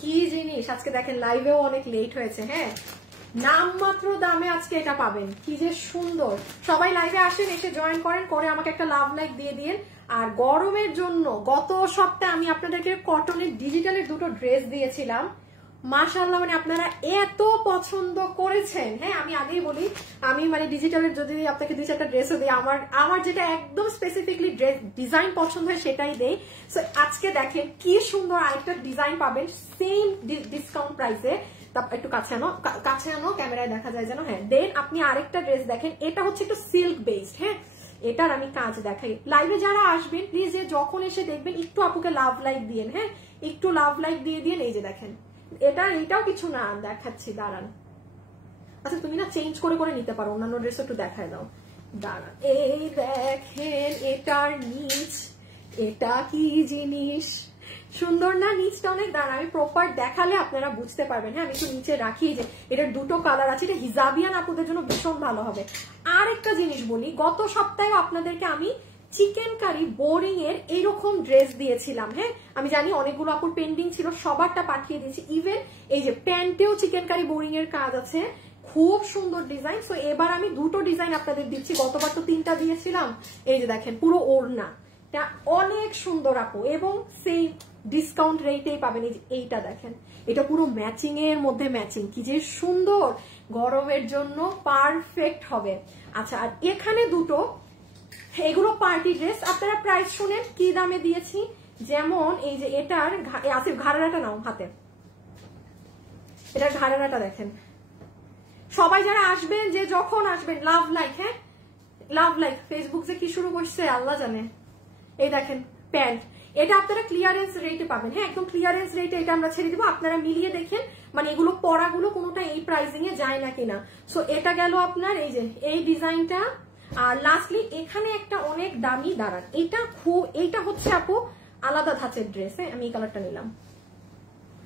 কি জিনিস আজকে দেখেন, লাইভেও অনেক লেট হয়েছে। হ্যাঁ, নামমাত্র দামে আজকে এটা পাবেন। কি যে সুন্দর। সবাই লাইভে আসেন, এসে জয়েন করেন, করে আমাকে একটা লাভ লাইক দিয়ে দিন। আর গরমের জন্য গত সপ্তাহে আমি আপনাদেরকে কটনের ডিজিটালের দুটো ড্রেস দিয়েছিলাম, মাশাআল্লাহ মানে আপনারা এত পছন্দ করেছেন। হ্যাঁ, আমি আগেই বলি, আমি মানে ডিজিটালের যদি আপনাকে 2-4টা ড্রেসও দিই, আমার যেটা একদম স্পেসিফিকলি ড্রেস ডিজাইন পছন্দ হয় সেটাই দেই। সো আজকে দেখেন কি সুন্দর আরেকটা ডিজাইন পাবেন সেম ডিসকাউন্ট প্রাইসে। একটু কাছে আনো, ক্যামেরায় দেখা যায় যেন। হ্যাঁ, দেন আপনি আরেকটা ড্রেস দেখেন, এটা হচ্ছে একটু সিল্ক বেসড। হ্যাঁ, এটার আমি কাজ দেখাই। লাইভে যারা আসবেন প্লিজ যখন এসে দেখবেন একটু আপুকে লাভ লাইক দিয়েন। হ্যাঁ, একটু লাভ লাইক দিয়ে দিন। এই যে দেখেন, এটাও কিছু না, দেখাচ্ছি দাঁড়ান। আচ্ছা তুমি না চেঞ্জ করে করে নিতে পারো, অন্যান্য ড্রেস একটু দেখায় দাও। দাঁড়ান, এই দেখেন এটার নিচ, এটা কি জিনিস সুন্দর না, নিচটা অনেক। দাঁড়ান আমি প্রপার দেখালে আপনারা বুঝতে পারবেন। হ্যাঁ, আমি একটু নিচে রাখি, যে এটার দুটো কালার আছে, এটা হিজাবিয়ান আপুদের জন্য ভীষণ ভালো হবে। আর একটা জিনিস বলি, গত সপ্তাহে আপনাদেরকে আমি চিকেন কারি বোরিং এর এইরকম ড্রেস দিয়েছিলাম। হ্যাঁ, আমি জানি অনেকগুলো আপুর পেন্ডিং ছিল, সবারটা পাঠিয়ে দিয়েছি। ইভেন এই যে প্যান্টেও চিকেন কারি বোরিং এর কাজ আছে, খুব সুন্দর ডিজাইন। সো এবার আমি দুটো ডিজাইন আপনাদের দিচ্ছি, গতবার তো 3টা দিয়েছিলাম। এই যে দেখেন পুরো ওড়না, অনেক সুন্দর আপু, এবং সেই ডিসকাউন্ট রেটেই পাবেন। এইটা দেখেন, এটা পুরো ম্যাচিং এর মধ্যে ম্যাচিং, কি যে সুন্দর, গরমের জন্য পারফেক্ট হবে। আচ্ছা, আর এখানে দুটো, এগুলো পার্টি ড্রেস। আপনারা প্রাইস শুনেন কি দামে দিয়েছি। যেমন এই যে এটার আসিফ ঘাড়াটা নাও হাতে, এটার ঘাড়াটা দেখেন। সবাই যারা আসবেন, যে যখন আসবেন লাভ লাইক। হ্যাঁ, লাভ লাইক। ফেসবুক যে কি শুরু করছে আল্লাহ জানে। এই দেখেন প্যান্ট, এটা আপনারা ক্লিয়ারেন্স রেটে পাবেন। হ্যাঁ, একদম ক্লিয়ারেন্স রেটে এটা আমরা ছেড়ে দিব, আপনারা মিলিয়ে দেখেন মানে এগুলো পরাগুলো কোনোটা এই প্রাইসিং এ যায় না কিনা। সো এটা গেল আপনার এই যে এই ডিজাইনটা। আর লাস্টলি এখানে একটা অনেক দামি, দাঁড়ান এইটা হচ্ছে আপু আলাদা ধাঁচের ড্রেস। হ্যাঁ, আমি এই কালারটা নিলাম।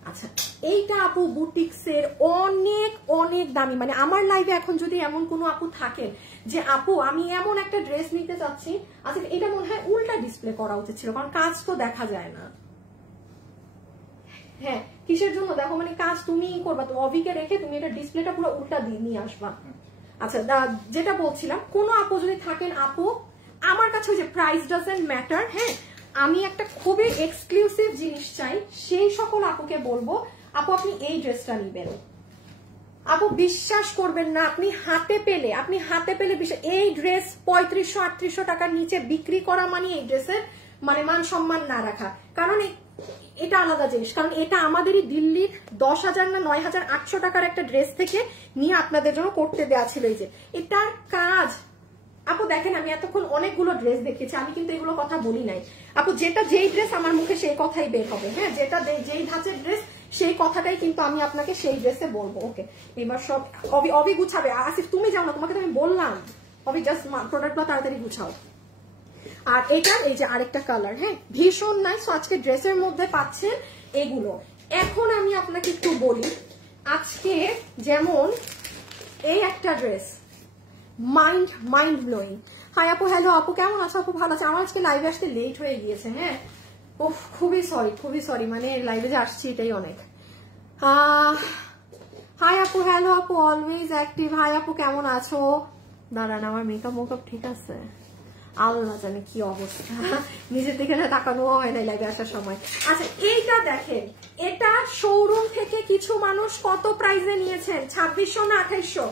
আচ্ছা, এইটা আপু বুটিক্সের অনেক অনেক দামি। মানে আমার লাইভে এখন যদি এমন কোনো আপু থাকেন যে আপু আমি এমন একটা ড্রেস নিতে চাচ্ছি, আচ্ছা এটা মনে হয় উল্টা ডিসপ্লে করা উচিত ছিল, কারণ কাজ তো দেখা যায় না। হ্যাঁ, কিসের জন্য দেখো, মানে কাজ তুমিই করবা, তো অভিকে রেখে তুমি এটা ডিসপ্লেটা পুরো উল্টা দিয়ে নিয়ে আসবা। আচ্ছা, যেটা বলছিলাম, কোনো আপু যদি থাকেন, আপু আমার কাছে ওই যে প্রাইস ডাজন্ট ম্যাটার। হ্যাঁ, আমি একটা খুবই এক্সক্লুসিভ জিনিস চাই, সেই সকল আপুকে বলবো আপু আপনি এই ড্রেসটা নিবেন। আপু বিশ্বাস করবেন না, আপনি হাতে পেলে এই ড্রেস 3500-3800 টাকার নিচে বিক্রি করা মানে এই ড্রেসের মানে মান সম্মান না রাখা। কারণ এটা আলাদা জিনিস, কারণ এটা আমাদেরই দিল্লির 10,000 না 9,800 টাকার একটা ড্রেস থেকে নিয়ে আপনাদের জন্য করতে দেওয়া ছিল। এই যে এটার কাজ আপু দেখেন, আমি এতক্ষণ অনেকগুলো ড্রেস দেখেছি, আমি কিন্তু এগুলো কথা বলি নাই আপু। যেই ড্রেস আমার মুখে সেই কথাই বের হবে। হ্যাঁ, যেই ধাঁচের ড্রেস সেই কথাটাই কিন্তু আমি আপনাকে সেই ড্রেসে বলবো। ওকে, এবার সব অবি গুছাবে। আসিফ তুমি যাও না, তোমাকে তো আমি বললাম অবি জাস্ট প্রোডাক্টগুলো তাড়াতাড়ি গুছাও। আর এটার এই যে আরেকটা কালার, হ্যাঁ ভীষণ নাইস। আজকে ড্রেসের মধ্যে পাচ্ছেন এগুলো। এখন আমি আপনাকে একটু বলি, আজকে যেমন এই একটা ড্রেস মাইন্ড ব্লোয়িং। হাই আপু, হ্যালো আপু, কেমন আছো আপু? ভালো আছে। আমার আজকে লাইভে আসতে লেট হয়ে গিয়েছে। হ্যাঁ, ওহ খুবই সরি, মানে লাইভে যে আসছি এটাই অনেক। হাই আপু, হ্যালো আপু, অলওয়েজ অ্যাক্টিভ। হাই আপু, কেমন আছো? দাঁড়ান, আমার মেকআপ ঠিক আছে? আল্লাহ জানে কি অবস্থা, নিজের দিকে না তাকানো হয় না লাইভে আসার সময়। আচ্ছা, এইটা দেখেন, এটা শোরুম থেকে কিছু মানুষ কত প্রাইসে নিয়েছেন, 2600 না 2800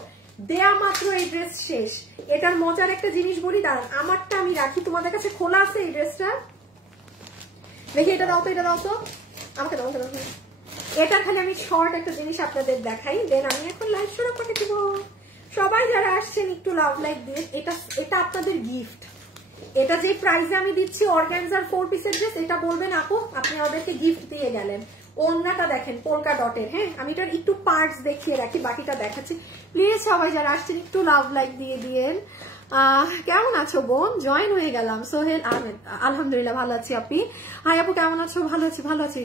দেয়া মাত্র এই ড্রেস শেষ। এটার মজার একটা জিনিস বলি, দাঁড়ান আমারটা আমি রাখি, তোমাদের কাছে খোলা আছে এই ড্রেসটা? দেখি, এটা দাও তো আমাকে দাও। এটার খালি আমি শর্ট একটা জিনিস আপনাদের দেখাই, দেন আমি এখন লাইভ শুরু করে দিব। সবাই যারা আসছেন একটু লাভ লাইক দিয়ে। এটা আপনাদের গিফট। এটা যে প্রাইসে আমি দিচ্ছি অর্গানজার 4 পিসের ড্রেস, এটা বলবেন আপু আপনি আমাদেরকে গিফট দিয়ে গেলেন। ওড়নাটা দেখেন পোলকা ডটের। হ্যাঁ, আমি এটার একটু পার্টস দেখিয়ে রাখি, বাকিটা দেখাচ্ছি। প্লিজ সবাই যারা আসছেন একটু লাভ লাইক দিয়ে দিয়েন। কেমন আছো বোন? জয়েন হয়ে গেলাম। সোহেল আহমেদ, আলহামদুলিল্লাহ ভালো আছি। আপনি? হাই আপু, কেমন আছো? ভালো আছি।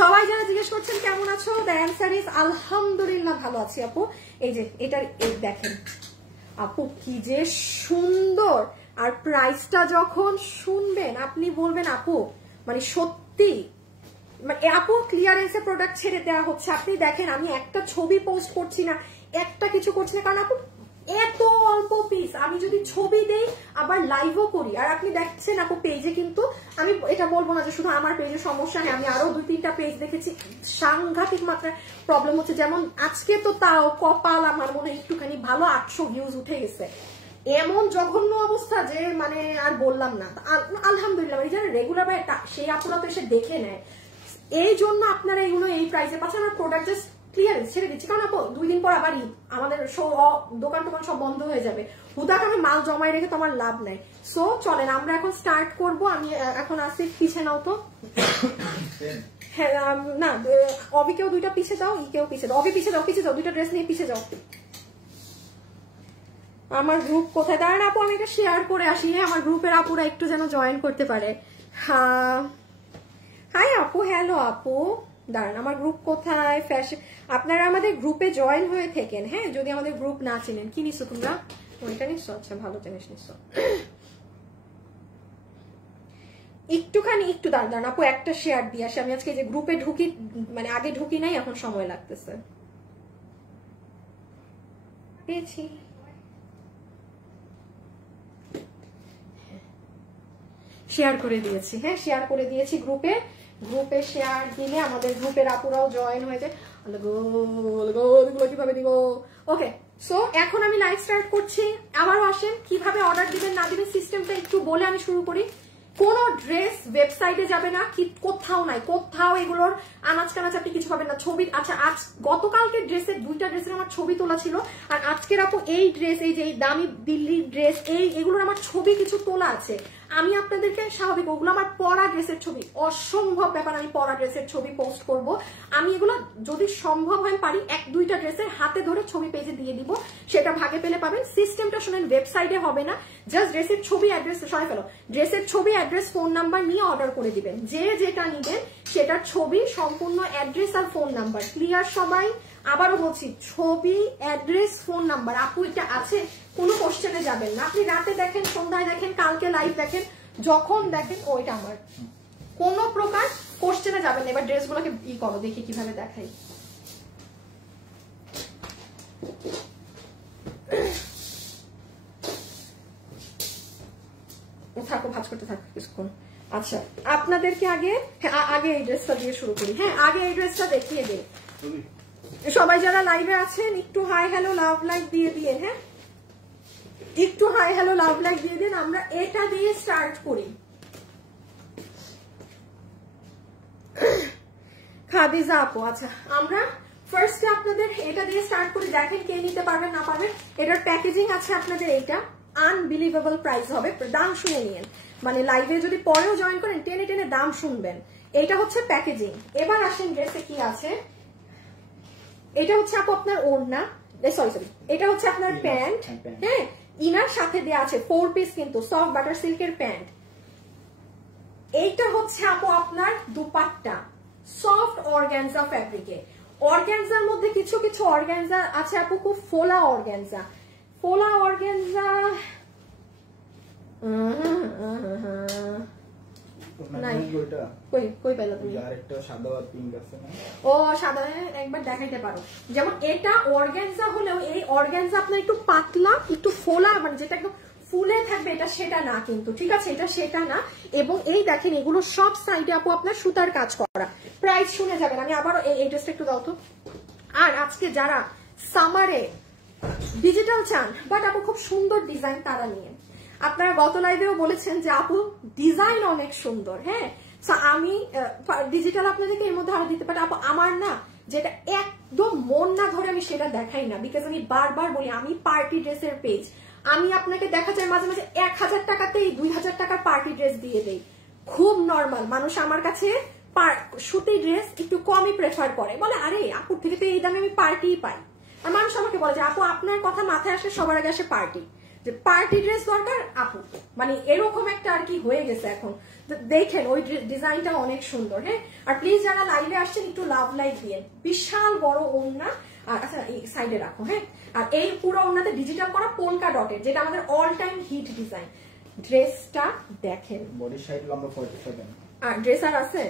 সবাই যারা জিজ্ঞেস করছেন কেমন আছো, দ্য অ্যানসার ইজ আলহামদুলিল্লাহ ভালো আছি আপু। এই যে এটার দেখেন আপু কি যে সুন্দর, আর প্রাইসটা যখন শুনবেন আপনি বলবেন আপু মানে সত্যি আপু ক্লিয়ারেন্সে প্রোডাক্ট ছেড়ে দেওয়া হচ্ছে, আপনি দেখেন আমি একটা ছবি পোস্ট করছি না, একটা কিছু করছি না, কারণ আপু এত অল্প পিস, আমি যদি ছবি দেই আবার লাইভও করি। আর আপনি দেখছেন আপু পেজে, কিন্তু আমি এটা বলবো না যে শুধু আমার পেজে সমস্যা নেই, আমি আরো 2-3টা পেজ দেখেছি সাংঘাতিক মাত্রায় প্রবলেম হচ্ছে। যেমন আজকে তো তাও কপাল আমার মনে হয় একটুখানি ভালো 800 ভিউজ উঠে গেছে, এমন জঘন্য অবস্থা যে মানে আর বললাম না। আলহামদুলিল্লাহ এই যারা রেগুলার ভাই সেই আপুরা তো এসে দেখে নেয়, এই জন্য আপনারা এগুলো এই প্রাইসে পাচ্ছেন। আমার প্রোডাক্ট জাস্ট ক্লিয়ারেন্স ছেড়ে দিচ্ছি, কারণ আপু 2 দিন পর আবার ঈদ, আমাদের দোকান টোকান সব বন্ধ হয়ে যাবে, হুদাকে আমি মাল জমাই রেখে তো আমার লাভ নাই। সো চলেন আমরা এখন স্টার্ট করব। আমি এখন আসি, পিছে নাও তো। হ্যাঁ না, অবিকেও 2টা পিছে দাও, ইকেও পিছে দাও, অবি পিছে দাও, পিছে দাও, 2টা ড্রেস নিয়ে পিছে যাও। আমার গ্রুপ কোথায়? দাঁড়ান আপু আমি এটা শেয়ার করে আসি, হ্যাঁ আমার গ্রুপের আপুরা একটু যেন জয়েন করতে পারে। হাই আপু, হ্যালো আপু, দাঁড়ান আমার গ্রুপ কোথায়? ফ্যাশন, আপনারা আমাদের গ্রুপে জয়েন হয়ে থাকেন, হ্যাঁ যদি আমাদের গ্রুপ না চিনেন। কি নিচ্ছ তোমরা? ওইটা নিচ্ছ? আচ্ছা ভালো জিনিস নিচ্ছ। একটুখানি একটু দাঁড়ান আপু, একটা শেয়ার দিয়ে আসি। আমি আজকে যে গ্রুপে ঢুকি, মানে আগে ঢুকি নাই, এখন সময় লাগতেছে। পেয়েছি, শেয়ার করে দিয়েছি, হ্যাঁ শেয়ার করে দিয়েছি গ্রুপে। গ্রুপে শেয়ার দিলে আমাদের গ্রুপের আপুরাও জয়েন হয়ে যায়। কিভাবে দিব? ওকে, সো এখন আমি লাইভ স্টার্ট করছি। আবারও আসেন, কিভাবে অর্ডার দিবেন না দিবেন সিস্টেমটা একটু বলে আমি শুরু করি। কোন ড্রেস ওয়েবসাইটে যাবে না, কি কোথাও নাই, কোথাও এগুলোর আনাজ কানাজ আপনি কিছু পাবেন না। ছবি, আচ্ছা আজ গতকালকে ড্রেসের 2টা ড্রেসের আমার ছবি তোলা ছিল, আর আজকের আপু এই ড্রেস, এই যে দামি দিল্লির ড্রেস, এগুলোর আমার ছবি কিছু তোলা আছে। আমি আপনাদেরকে স্বাভাবিক, ওগুলো আমার পরা ড্রেসের ছবি, অসম্ভব ব্যাপার আমি পরা ড্রেসের ছবি পোস্ট করব। আমি এগুলো যদি সম্ভব হয় পারি 1-2টা ড্রেসের হাতে ধরে ছবি পেজে দিয়ে দিব, সেটা ভাগে পেলে পাবেন। সিস্টেমটা শুনেন, ওয়েবসাইটে হবে না, জাস্ট ড্রেসের ছবি, অ্যাড্রেস, সরাই ফেলো, ড্রেসের ছবি, অ্যাড্রেস, ফোন নাম্বার নিয়ে অর্ডার করে দিবেন। যে যেটা নিবেন সেটার ছবি, সম্পূর্ণ অ্যাড্রেস আর ফোন নাম্বার, ক্লিয়ার সবাই? আবারও বলছি, ছবি, অ্যাড্রেস, ফোন নাম্বার, আপু এটা আছে, কোনো কোশ্চেনে যাবেন না। আপনি রাতে দেখেন, সন্ধ্যায় দেখেন, কালকে লাইভ দেখেন, যখন দেখেন ওইটা আমার, কোনো প্রকার কোশ্চেনে যাবেন না। এবার ড্রেসগুলোকে ই করো, দেখি কিভাবে দেখাই। থাকো, ভাজ করতে থাকো কিছুক্ষণ। আচ্ছা আপনাদেরকে আগে, হ্যাঁ আগে এই ড্রেসটা দিয়ে শুরু করি। হ্যাঁ আগে এই ড্রেসটা দেখিয়ে দিই। সবাই যারা লাইভে আছেন একটু হাই হ্যালো লাভ লাইক দিয়ে দিয়ে, হ্যাঁ একটু হাই হ্যালো লাভ লাইক দিয়ে দিন। আমরা এটা দিয়ে স্টার্ট করি। খাদিজা আপু, আচ্ছা আমরা ফার্স্টে আপনাদের এটা দিয়ে স্টার্ট করি। দেখেন কে নিতে পারবেন না পারবেন। এটার প্যাকেজিং আছে আপনাদের, এইটা আনবিলিভেবল প্রাইস হবে, দাম শুনে নিয়েন। মানে লাইভে যদি পরেও জয়েন করেন টেনে টেনে দাম শুনবেন। এটা হচ্ছে প্যাকেজিং। এবার আসেন ড্রেসে কি আছে। এটা হচ্ছে আপু আপনার ওড়না, সরি এটা হচ্ছে আপনার প্যান্ট, হ্যাঁ ইনার সাথে দেওয়া আছে 4 পিস, কিন্তু সফট বাটার সিল্কের প্যান্ট। এইটা হচ্ছে আপু আপনার দুপাট্টা, সফট অর্গানজা ফ্যাব্রিকে। অর্গানজার মধ্যে কিছু কিছু অর্গানজা আছে আপু খুব ফোলা অর্গানজা, ফোলা অর্গানজা একবার দেখাইতে পারো। যেমন এটা অর্গানজা হলেও এই অর্গানজা আপনার একটু পাতলা, একটু ফোলা, মানে যেটা একদম ফুলে থাকবে এটা সেটা না কিন্তু, ঠিক আছে এটা সেটা না। এবং এই দেখেন এগুলো সব সাইডে আপু আপনার সুতার কাজ করা। প্রাইস শুনে যাবেন। আমি আবারও এই ড্রেসটা একটু দাও তো। আর আজকে যারা সামারে ডিজিটাল চান বাট আপু খুব সুন্দর ডিজাইন, তারা নিয়ে, আপনারা গত লাইভেও বলেছেন যে আপু ডিজাইন অনেক সুন্দর, হ্যাঁ আমি ডিজিটাল আপনাদেরকে এর মধ্যে আরো দিতে পারি। আপু আমার না যেটা একদম মন না ধরে আমি সেটা দেখাই না, বিকজ আমি বারবার বলি আমি পার্টি ড্রেসের পেজ। আমি আপনাকে দেখা যায় মাঝে মাঝে 1000 টাকাতেই 2000 টাকার পার্টি ড্রেস দিয়ে দেই, খুব নর্মাল। মানুষ আমার কাছে সুতি ড্রেস একটু কমই প্রেফার করে, বলে আরে আপুর থেকে তো এই দামে আমি পার্টি পাই। আর মানুষ আমাকে বলে যে আপু আপনার কথা মাথায় আসলে সবার আগে আসে পার্টি, যে পার্টি ড্রেস দরকার আপু, মানে এরকম একটা আর কি হয়ে গেছে এখন। দেখেন ওই ডিজাইনটা অনেক সুন্দর, হ্যাঁ। আর প্লিজ যারা লাইভে আসছেন একটু লাভ লাইক দিয়ে। বিশাল বড় ওড়না, আর আচ্ছা এই সাইডে রাখো, হ্যাঁ। আর এই পুরো ওড়নাতে ডিজিটাল করা পোলকা ডটের, যেটা আমাদের অল টাইম হিট ডিজাইন। ড্রেসটা দেখেন, বডি সাইজ লম্বা 47। আর ড্রেস আর আছে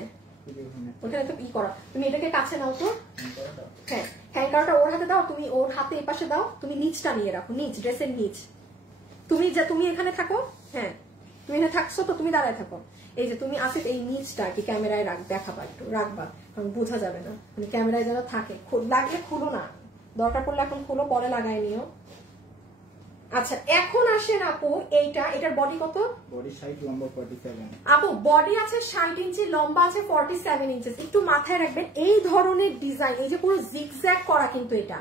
ওখানে তো ই করা, তুমি এটাকে কাছে নাও তো, হ্যাঁ হ্যান্ড করাটা ওর হাতে দাও, তুমি ওর হাতে এই পাশে দাও, তুমি নিচটা নিয়ে রাখো, নিচ ড্রেসের নিচ, তুমি এখানে থাকো, হ্যাঁ তুমি এখানে থাকছো তো, তুমি দাঁড়ায় থাকো, এই যে তুমি আসে এই নিচটা কি ক্যামেরায় দেখাবা, একটু রাখবা, কারণ বোঝা যাবে না, মানে ক্যামেরায় যেন থাকে, লাগলে খুলো না, দরকার পড়লে এখন খুলো, পরে লাগাই নিও। আচ্ছা এখন আসেন আপু, এটার বডি কত? বডি 60, লম্বা 47। আপু বডি আছে 60 ইঞ্চি, লম্বা আছে 47 ইঞ্চি। একটু মাথায় রাখবেন এই ধরনের ডিজাইন, এই যে পুরো জিগজ্যাগ করা, কিন্তু এটা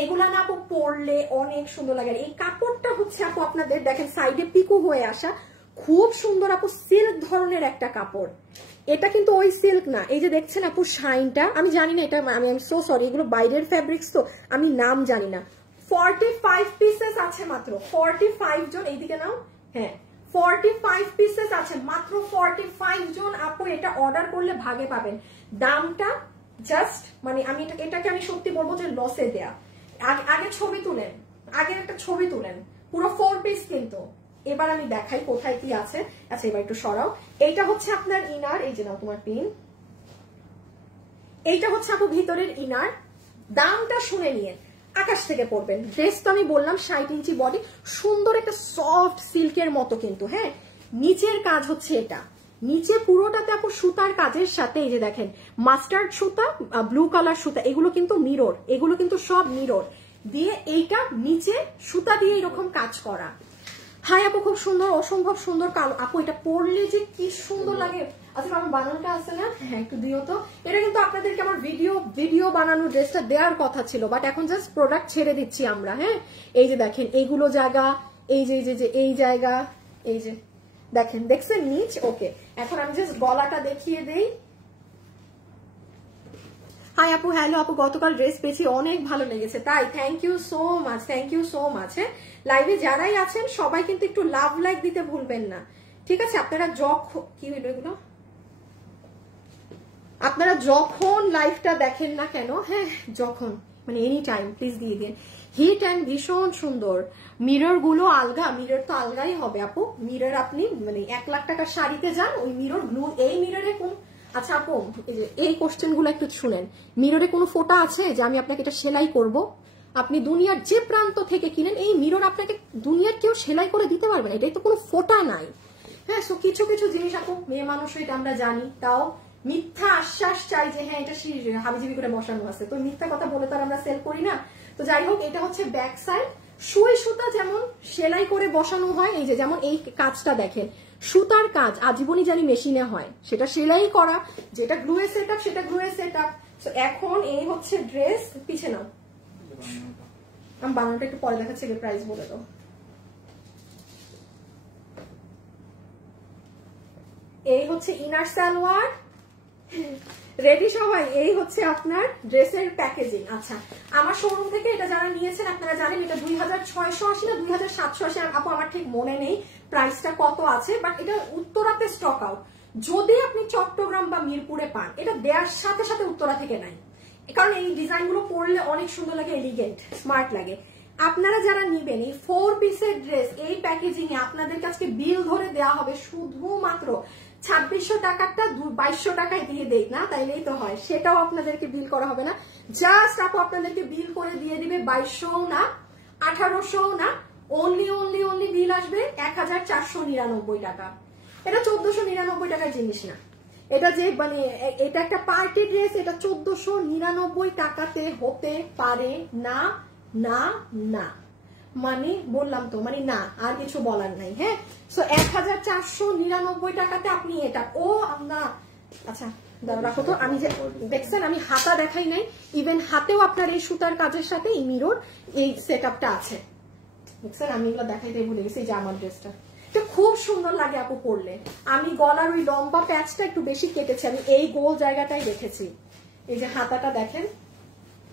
এগুলা না আপু পরলে অনেক সুন্দর লাগে। এই কাপড়টা হচ্ছে আপু আপনাদের দেখেন সাইডে পিকো হয়ে আসা, খুব সুন্দর আপু, সিল্ক ধরনের একটা কাপড়। এটা কিন্তু ওই সিল্ক না, এই যে দেখছেন আপু শাইনটা, আমি জানি না এটা, আমি সো সরি, এগুলো বাইরের ফ্যাব্রিক্স তো আমি নাম জানি না। 45 পিসেস আছে মাত্র, 45 জন, এইদিকে নাও, হ্যাঁ 45 পিসেস আছে মাত্র, 45 জন আপু এটা অর্ডার করলে ভাগে পাবেন। দামটা জাস্ট মানে আমি এটাকে আমি সত্যি বলবো যে লসে দেয়া। আগে ছবি তুলেন, আগের একটা ছবি তুলেন, পুরো 4 পিস কিন্তু। এবার আমি দেখাই কোথায় কি আছে। আচ্ছা এবার একটু সরাও, এইটা হচ্ছে আপনার ইনার, এই যে নাও তোমার পিন, এইটা হচ্ছে আপু ভিতরের ইনার। দামটা শুনে নিয়ে আকাশ থেকে পড়বেন। ড্রেস তো আমি বললাম 60 ইঞ্চি বডি, সুন্দর একটা সফট সিল্কের মতো কিন্তু, হ্যাঁ নিচের কাজ হচ্ছে এটা, নিচে পুরোটাতে আপু সুতার কাজের সাথে এই যে দেখেন মাস্টার্ড সুতা, ব্লু কালার সুতা, এগুলো কিন্তু মিরর, এগুলো কিন্তু সব মিরর দিয়ে, এইটা নিচে সুতা দিয়ে এরকম কাজ করা। হাই আপু খুব সুন্দর, অসম্ভব সুন্দর কালো আপু, এটা পরলে যে কি সুন্দর লাগে। আচ্ছা আমার বানানোটা আছে না, হ্যাঁ একটু দিও তো। এটা কিন্তু আপনাদেরকে আমার ভিডিও বানানোর ড্রেসটা দেওয়ার কথা ছিল, বাট এখন জাস্ট প্রোডাক্ট ছেড়ে দিচ্ছি আমরা। হ্যাঁ এই যে দেখেন এইগুলো জায়গা, এই যে এই জায়গা, এই যে দেখেন, দেখছেন নিচ। ওকে এখন আমি জাস্ট গলাটা দেখিয়ে দেই। হাই আপু, হ্যালো আপু, গতকাল ড্রেস পেয়েছি, অনেক ভালো লেগেছে। তাই thank you so much, thank you so much. হ্যাঁ লাইভে যারাই আছেন সবাই কিন্তু একটু লাভ লাইক দিতে ভুলবেন না, ঠিক আছে? আপনারা কি হইলো এগুলো, আপনারা যখন লাইভটা দেখেন না কেন, হ্যাঁ যখন মানে এনি টাইম প্লিজ দিয়ে দিন। হিট অ্যান্ড ভীষণ সুন্দর, মিরর গুলো আলগা, মিরর তো আলগাই হবে আপু। মিরর আপনি মানে 1 লাখ টাকার শাড়িতে যান, ওই মিরর গ্লু, এই মিররে কোন, আচ্ছা আপু এই যে এই কোশ্চেন গুলো একটু শুনেন, মিররে কোনো ফোটা আছে যে আমি আপনাকে এটা সেলাই করব? আপনি দুনিয়ার যে প্রান্ত থেকে কিনেন, এই মিরর আপনাকে দুনিয়ার কেউ সেলাই করে দিতে পারবে না, এটাই তো কোনো ফোটা নাই। হ্যাঁ সো কিছু কিছু জিনিস আপু মেয়ে মানুষ এটা আমরা জানি, তাও মিথ্যা আশ্বাস চাই যে হ্যাঁ এটা হাবিজিবি করে বসানো আছে, তো মিথ্যা কথা বলে তো আর আমরা সেল করি না। তো যাই হোক, এটা হচ্ছে ব্যাক সাইড, সুই সুতা যেমন সেলাই করে বসানো হয়, এই যে যেমন এই কাজটা দেখেন, সুতার কাজ আজীবনই জানি মেশিনে হয়, সেটা সেলাই করা, যেটা গ্লুয়ে সেট আপ সেটা গ্লুয়ে সেট আপ। এখন এই হচ্ছে ড্রেস, পিছে নাও, আমি বানানোটা একটু পরে দেখাচ্ছি, প্রাইস বলে দাও। এই হচ্ছে ইনার সালোয়ার, রেডি সবাই? এই হচ্ছে আপনার ড্রেসের প্যাকেজিং। আচ্ছা আমার শোরুম থেকে এটা যারা নিয়েছেন আপনারা জানেন এটা 2680 না 2780 আপু, আমার ঠিক মনে নেই প্রাইসটা কত আছে, বাট এটা উত্তরাতে স্টক আউট। যদি আপনি চট্টগ্রাম বা মিরপুরে পান, এটা দেওয়ার সাথে সাথে উত্তরা থেকে নাই, কারণ এই ডিজাইন গুলো পরলে অনেক সুন্দর লাগে, এলিগেন্ট স্মার্ট লাগে। আপনারা যারা নিবেন এই 4 পিসের ড্রেস, এই প্যাকেজিং এ আপনাদের কাছে বিল ধরে দেওয়া হবে শুধুমাত্র 2600 টাকাটা 2200 টাকায় দিয়ে দেই না, তাইলেই তো হয়, সেটাও আপনাদেরকে বিল করা হবে না, জাস্ট আপু আপনাদেরকে বিল করে দিয়ে দিবে 2200 না 1800 না, অনলি বিল আসবে 1499 টাকা। এটা 1499 টাকার জিনিস না, এটা যে মানে এটা একটা পার্টি ড্রেস, এটা 1499 টাকাতে হতে পারে না, না না মানে বললাম তো, মানে না, আর কিছু বলার নাই। হ্যাঁ সো 1499 টাকাতে আপনি এটা, ও না আচ্ছা দাঁড়া রাখো তো, আমি যে দেখছেন আমি হাতা দেখাই নাই, ইভেন হাতেও আপনার এই সুতার কাজের সাথে এই মিরর এই সেট আপটা আছে, দেখছেন আমি এগুলো দেখাইতে ভুলে গেছি। যে আমার ড্রেসটা এটা খুব সুন্দর লাগে আপু পরলে, আমি গলার ওই লম্বা প্যাচটা একটু বেশি কেটেছি, আমি এই গোল জায়গাটাই রেখেছি। এই যে হাতাটা দেখেন,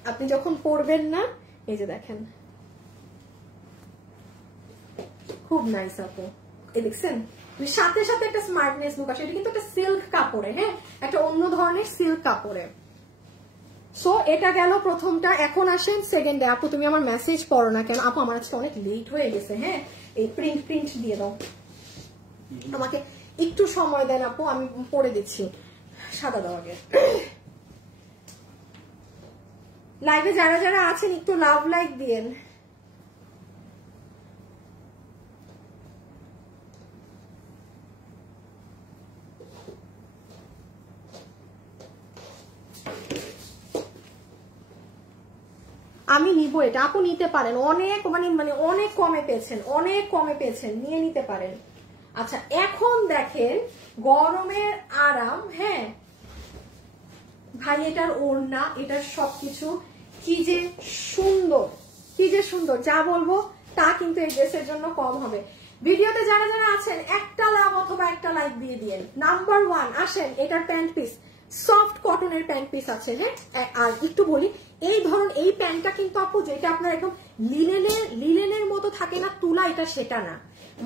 আপনি যখন পরবেন না, এই যে দেখেন খুব নাইস আপু, এই দেখছেন সাথে সাথে একটা স্মার্টনেস লুক আসে। এটা কিন্তু একটা সিল্ক কাপড়ে, হ্যাঁ একটা অন্য ধরনের সিল্ক কাপড়ে। সো এটা গেল প্রথমটা। এখন আসেন সেকেন্ডে। আপু তুমি আমার মেসেজ পড়ো না কেন? আপু আমার আজকে অনেক লেট হয়ে গেছে, হ্যাঁ এই প্রিন্ট দিয়ে দাও আমাকে, একটু সময় দেন আপু, আমি পড়ে দিচ্ছি। সাদা দাও আগে। লাইভে যারা যারা আছেন একটু লাভ লাইক দিয়েন। আমি নিব এটা, আপু নিতে পারেন, অনেক মানে অনেক কমে পেয়েছেন, অনেক কমে পেয়েছেন, নিয়ে নিতে পারেন। আচ্ছা এখন দেখেন গরমের আরাম, হ্যাঁ ভাই এটার ওড়না, এটার সবকিছু কি যে সুন্দর, কি যে সুন্দর, যা বলবো তা কিন্তু এই ড্রেসের জন্য কম হবে। ভিডিওতে যারা যারা আছেন একটা লাভ অথবা একটা লাইক দিয়ে দিয়েন। নাম্বার 1 আসেন, এটার প্যান্ট পিস সফট কটনের প্যান্ট পিস আছে, হ্যাঁ। আর একটু বলি, এই ধরুন এই প্যান্টটা কিন্তু আপু যেটা আপনার একদম লিলেনের মতো থাকে না তুলা, এটা সেটা না।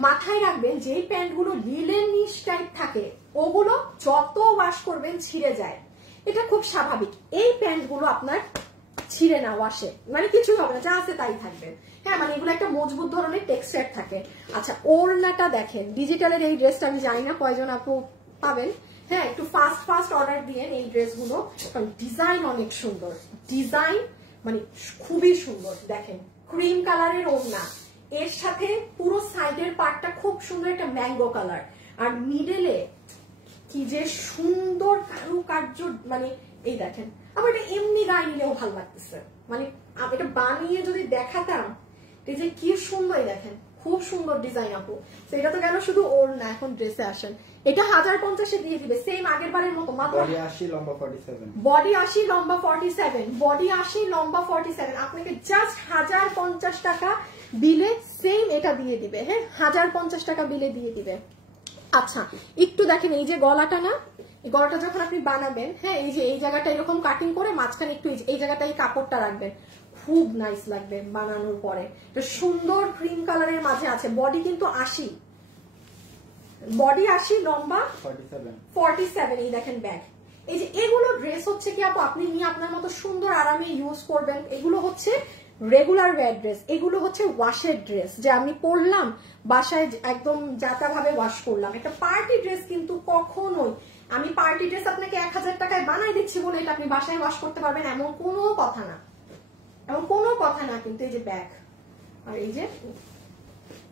মাথায় রাখবেন যে প্যান্ট গুলো লিলেনিশ টাইপ থাকে ওগুলো যত ওয়াশ করবেন ছিঁড়ে যায়, এটা খুব স্বাভাবিক। এই প্যান্ট গুলো আপনার ছিঁড়ে না ওয়াশে, মানে কিছুই হবে না, যা আছে তাই থাকবে, হ্যাঁ। মানে এগুলো একটা মজবুত ধরনের টেক্সচার থাকে। আচ্ছা ওড়নাটা দেখেন, ডিজিটালের এই ড্রেসটা আমি জানি না কয়জন আপু পাবেন, হ্যাঁ। একটু ফাস্ট অর্ডার দিয়েন এই ড্রেসগুলো, কারণ ডিজাইন অনেক সুন্দর, ডিজাইন মানে খুবই সুন্দর। দেখেন ক্রিম কালারের ওড়না, এর সাথে পুরো সাইডের পার্টটা খুব সুন্দর একটা ম্যাঙ্গো কালার, আর মিডলে কি যে সুন্দর কারুকার্য, মানে এই দেখেন। আমার এটা এমনি গায়ে নিলেও ভালো লাগতেছে, মানে এটা বানিয়ে যদি দেখাতাম এই যে কি সুন্দর, দেখেন খুব সুন্দর ডিজাইন আপু। তো এটা তো গেল শুধু ওড়না, এখন ড্রেসে আসেন। এটা 1050 দিয়ে দিবে, সেম আগের বারের মতো, মাত্র বডি 80 লম্বা 47, বডি 80 লম্বা 47, বডি 80 লম্বা 47। আপনাকে জাস্ট 1050 টাকা বিলে সেম এটা দিয়ে দিবে, হ্যাঁ 1050 টাকা বিলে দিয়ে দিবে। আচ্ছা একটু দেখেন এই যে গলাটা না, এই গলাটা যখন আপনি বানাবেন, হ্যাঁ এই যে এই জায়গাটা এরকম কাটিং করে মাঝখানে একটু এই জায়গাটা এই কাপড়টা রাখবেন, খুব নাইস লাগবে বানানোর পরে। এটা সুন্দর ক্রিম কালারের মাঝে আছে, বডি কিন্তু 80, বডি 80 লম্বা 47। এই দেখেন ব্যাগ, এই যে এগুলো ড্রেস হচ্ছে কি আপু আপনি নিয়ে আপনার মতো সুন্দর আরামে ইউজ করবেন। এগুলো হচ্ছে রেগুলার ওয়্যার ড্রেস, এগুলো হচ্ছে ওয়াশের ড্রেস, যে আমি পরলাম বাসায় একদম যাতা ভাবে ওয়াশ করলাম। একটা পার্টি ড্রেস কিন্তু কখনোই, আমি পার্টি ড্রেস আপনাকে 1000 টাকায় বানাই দিচ্ছি বলে এটা আপনি বাসায় ওয়াশ করতে পারবেন এমন কোনো কথা না, এমন কোনো কথা না কিন্তু। এই যে ব্যাগ, আর এই যে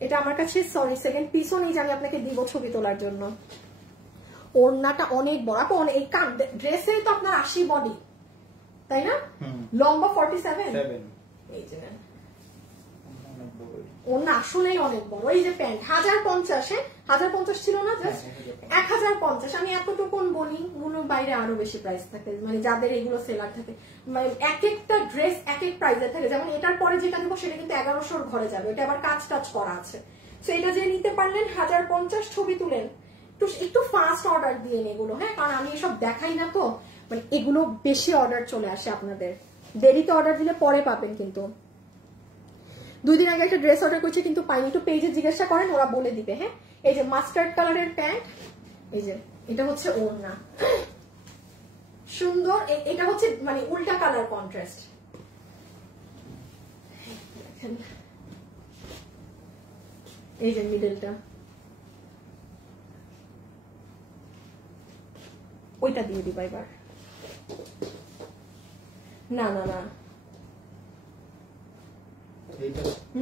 এটা আমার কাছে সরি সেকেন্ড পিসও নেই যে আমি আপনাকে দিব ছবি তোলার জন্য। ওড়নাটা অনেক বড় আপু, এই ড্রেসের তো আপনার 80 বডি তাই না, লম্বা 47। এই যে ওড়না আসলেই অনেক বড়। এই যে প্যান্ট 1050, 1050 ছিল না, জাস্ট 1050। আমি এতটুকু বলি, গুলো বাইরে আরো বেশি প্রাইস থাকে, মানে যাদের এগুলো সেলার থাকে, মানে এক একটা ড্রেস এক এক প্রাইসে থাকে। যেমন এটার পরে যেটা দেবো সেটা কিন্তু 1100 ঘরে যাবে, এটা আবার কাজ টাচ করা আছে। তো এটা যে নিতে পারলেন 1050, ছবি তুলেন, একটু ফাস্ট অর্ডার দিয়ে এগুলো, হ্যাঁ কারণ আমি এসব দেখাই না তো, মানে এগুলো বেশি অর্ডার চলে আসে আপনাদের, দেরিতে অর্ডার দিলে পরে পাবেন। কিন্তু 2 দিন আগে একটা ড্রেস অর্ডার করছি কিন্তু পাইনি, একটু পেজে জিজ্ঞাসা করেন ওরা বলে দিবে, হ্যাঁ। এই যে মাস্টার্ড কালারের প্যান্ট, এই যে এটা হচ্ছে ওড়না সুন্দর, এটা হচ্ছে মানে উল্টা কালার কন্ট্রাস্ট। এই যে মিডলটা, ওইটা দিয়ে দিবা এবার। না না না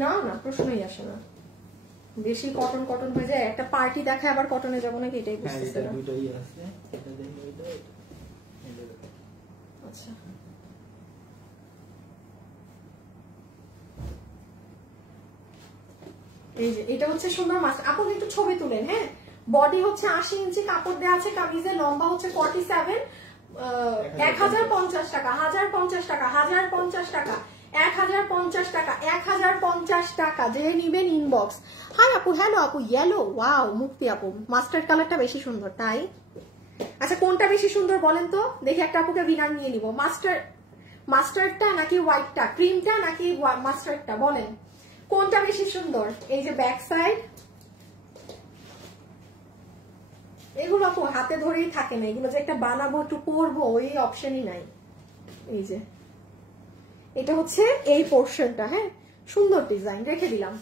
না না প্রশ্নই আসে না, বেশি কটন কটন হয়ে যায়, একটা পার্টি দেখায় আবার কটনে যাবো নাকি এটাই বুঝতেছি না। আচ্ছা এই যে এটা হচ্ছে সুন্দর মাস্টার, আপনি একটু ছবি তুলেন, হ্যাঁ। বডি হচ্ছে 80 ইঞ্চি কাপড় দেওয়া আছে, কামিজের লম্বা হচ্ছে 47, 1050 টাকা, 1050 টাকা, 1050 টাকা, 1050 টাকা, 1050 টাকা। যে নিবেন ইনবক্স। হাই আপু, হ্যালো আপু, ইয়েলো, ওয়াও মুক্তি আপু, মাস্টার্ড কালারটা বেশি সুন্দর তাই। আচ্ছা কোনটা বেশি সুন্দর বলেন তো, দেখি একটা আপুকে উইনার নিয়ে নিব। মাস্টার্ডটা নাকি হোয়াইটটা, ক্রিমটা নাকি মাস্টার্ডটা, বলেন কোনটা বেশি সুন্দর। এই যে ব্যাক সাইড, এগুলো আপু হাতে ধরেই থাকে না, এগুলো যে একটা বানাবো একটু পরবো ওই অপশনই নাই। এই যে এটা হচ্ছে এই পোর্শনটা, হ্যাঁ সুন্দর ডিজাইন, রেখে দিলাম।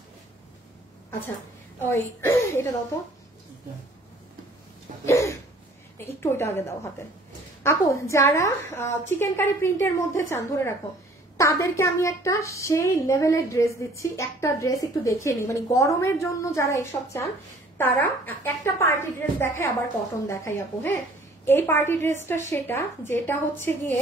আচ্ছা ওই এটা দাও তো, একটু ওইটা আগে দাও হাতে। আপু যারা চিকেন কারি প্রিন্টের মধ্যে চান ধরে রাখো, তাদেরকে আমি একটা সেই লেভেলের ড্রেস দিচ্ছি। একটা ড্রেস একটু দেখে নিই, মানে গরমের জন্য যারা এইসব চান তারা একটা পার্টি ড্রেস দেখায়, আবার কটন দেখাই আপু। হ্যাঁ, এই পার্টি ড্রেসটা সেটা যেটা হচ্ছে গিয়ে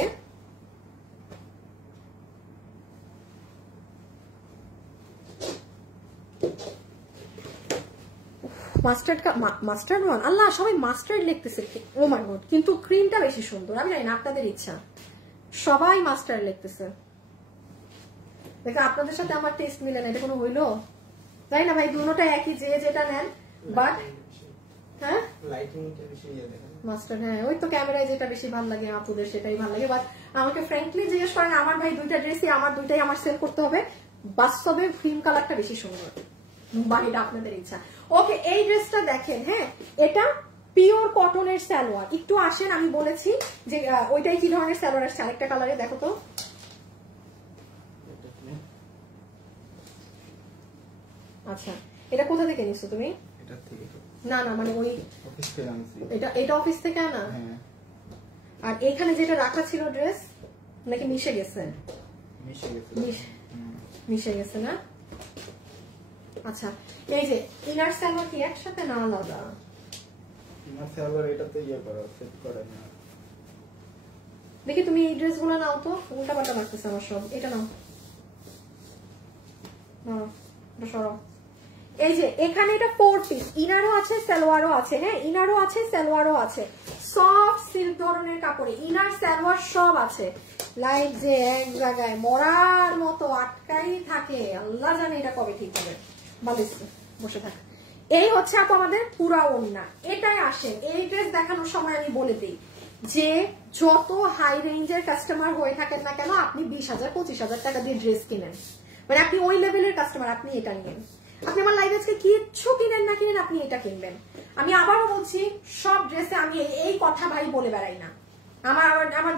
মাস্টার্ড ওয়ান। আল্লাহ, সবাই মাস্টার্ড লিখতেছে, ও মাই গড, কিন্তু ক্রিমটা বেশি সুন্দর। আমি জানি না, আপনাদের ইচ্ছা, সবাই মাস্টার্ড লিখতেছে। দেখো আপনাদের সাথে আমার টেস্ট মিলে না, এটা কোনো হইলো? তাই না ভাই, দুটোটা একই, যে যেটা নেন। বাট হ্যাঁ মাস্টার্ড, হ্যাঁ ওই তো ক্যামেরায় যেটা বেশি ভালো লাগে আপুদের সেটাই ভালো লাগে। বাট আমাকে ফ্র্যাঙ্কলি জিজ্ঞেস করেন, আমার ভাই দুইটা ড্রেসই, আমার দুইটাই আমার সেল করতে হবে, বাস্তবে ক্রিম কালারটা বেশি সুন্দর, বাকিটা আপনাদের ইচ্ছা। ওকে, এই ড্রেসটা দেখেন। হ্যাঁ, এটা পিওর কটনের সালোয়ার। একটু আসেন, আমি বলেছি যে ওইটাই কি ধরনের সালোয়ার আসছে। আরেকটা কালারে দেখো তো। আচ্ছা, এটা কোথা থেকে নিচ্ছ তুমি? না না, মানে ওই এটা অফিস থেকে আনা? আর এখানে যেটা রাখা ছিল ড্রেস নাকি মিশে গেছে? মিশে গেছে না? আচ্ছা, এই যে ইনার সালোয়ার কি একসাথে না আলাদা? ইনার সালোয়ার এটা তো ইয়ে করা সেট করা না। দেখি তুমি এই ড্রেসগুলো নাও তো, উল্টা পাল্টা লাগতেছে আমার সব। এটা নাও, নাও এটা সরাও। এই যে এখানে এটা 4 পিস, ইনারও আছে সালোয়ারও আছে। হ্যাঁ, ইনারও আছে সালোয়ারও আছে, সফট সিল্ক ধরনের কাপড়ে ইনার সালোয়ার সব আছে। লাইক যে এক জায়গায় মরার মতো আটকাই থাকে, আল্লাহ জানে এটা কবে ঠিক হবে। বালিশ বসে থাক। এই হচ্ছে আপু আমাদের পুরা ওড়না। এটাই আসে। এই ড্রেস দেখানোর সময় আমি বলে দিই যে যত হাই রেঞ্জের কাস্টমার হয়ে থাকেন না কেন, আপনি 20,000 25,000 টাকা দিয়ে ড্রেস কিনেন, মানে আপনি ওই লেভেলের কাস্টমার, আপনি এটা নিন। আপনি আমার লাইভ আজকে কিচ্ছু কিনেন না কিনেন, আপনি এটা কিনবেন। আমি আবারও বলছি, সব ড্রেসে আমি এই কথা ভাই বলে বেড়াই না। আমার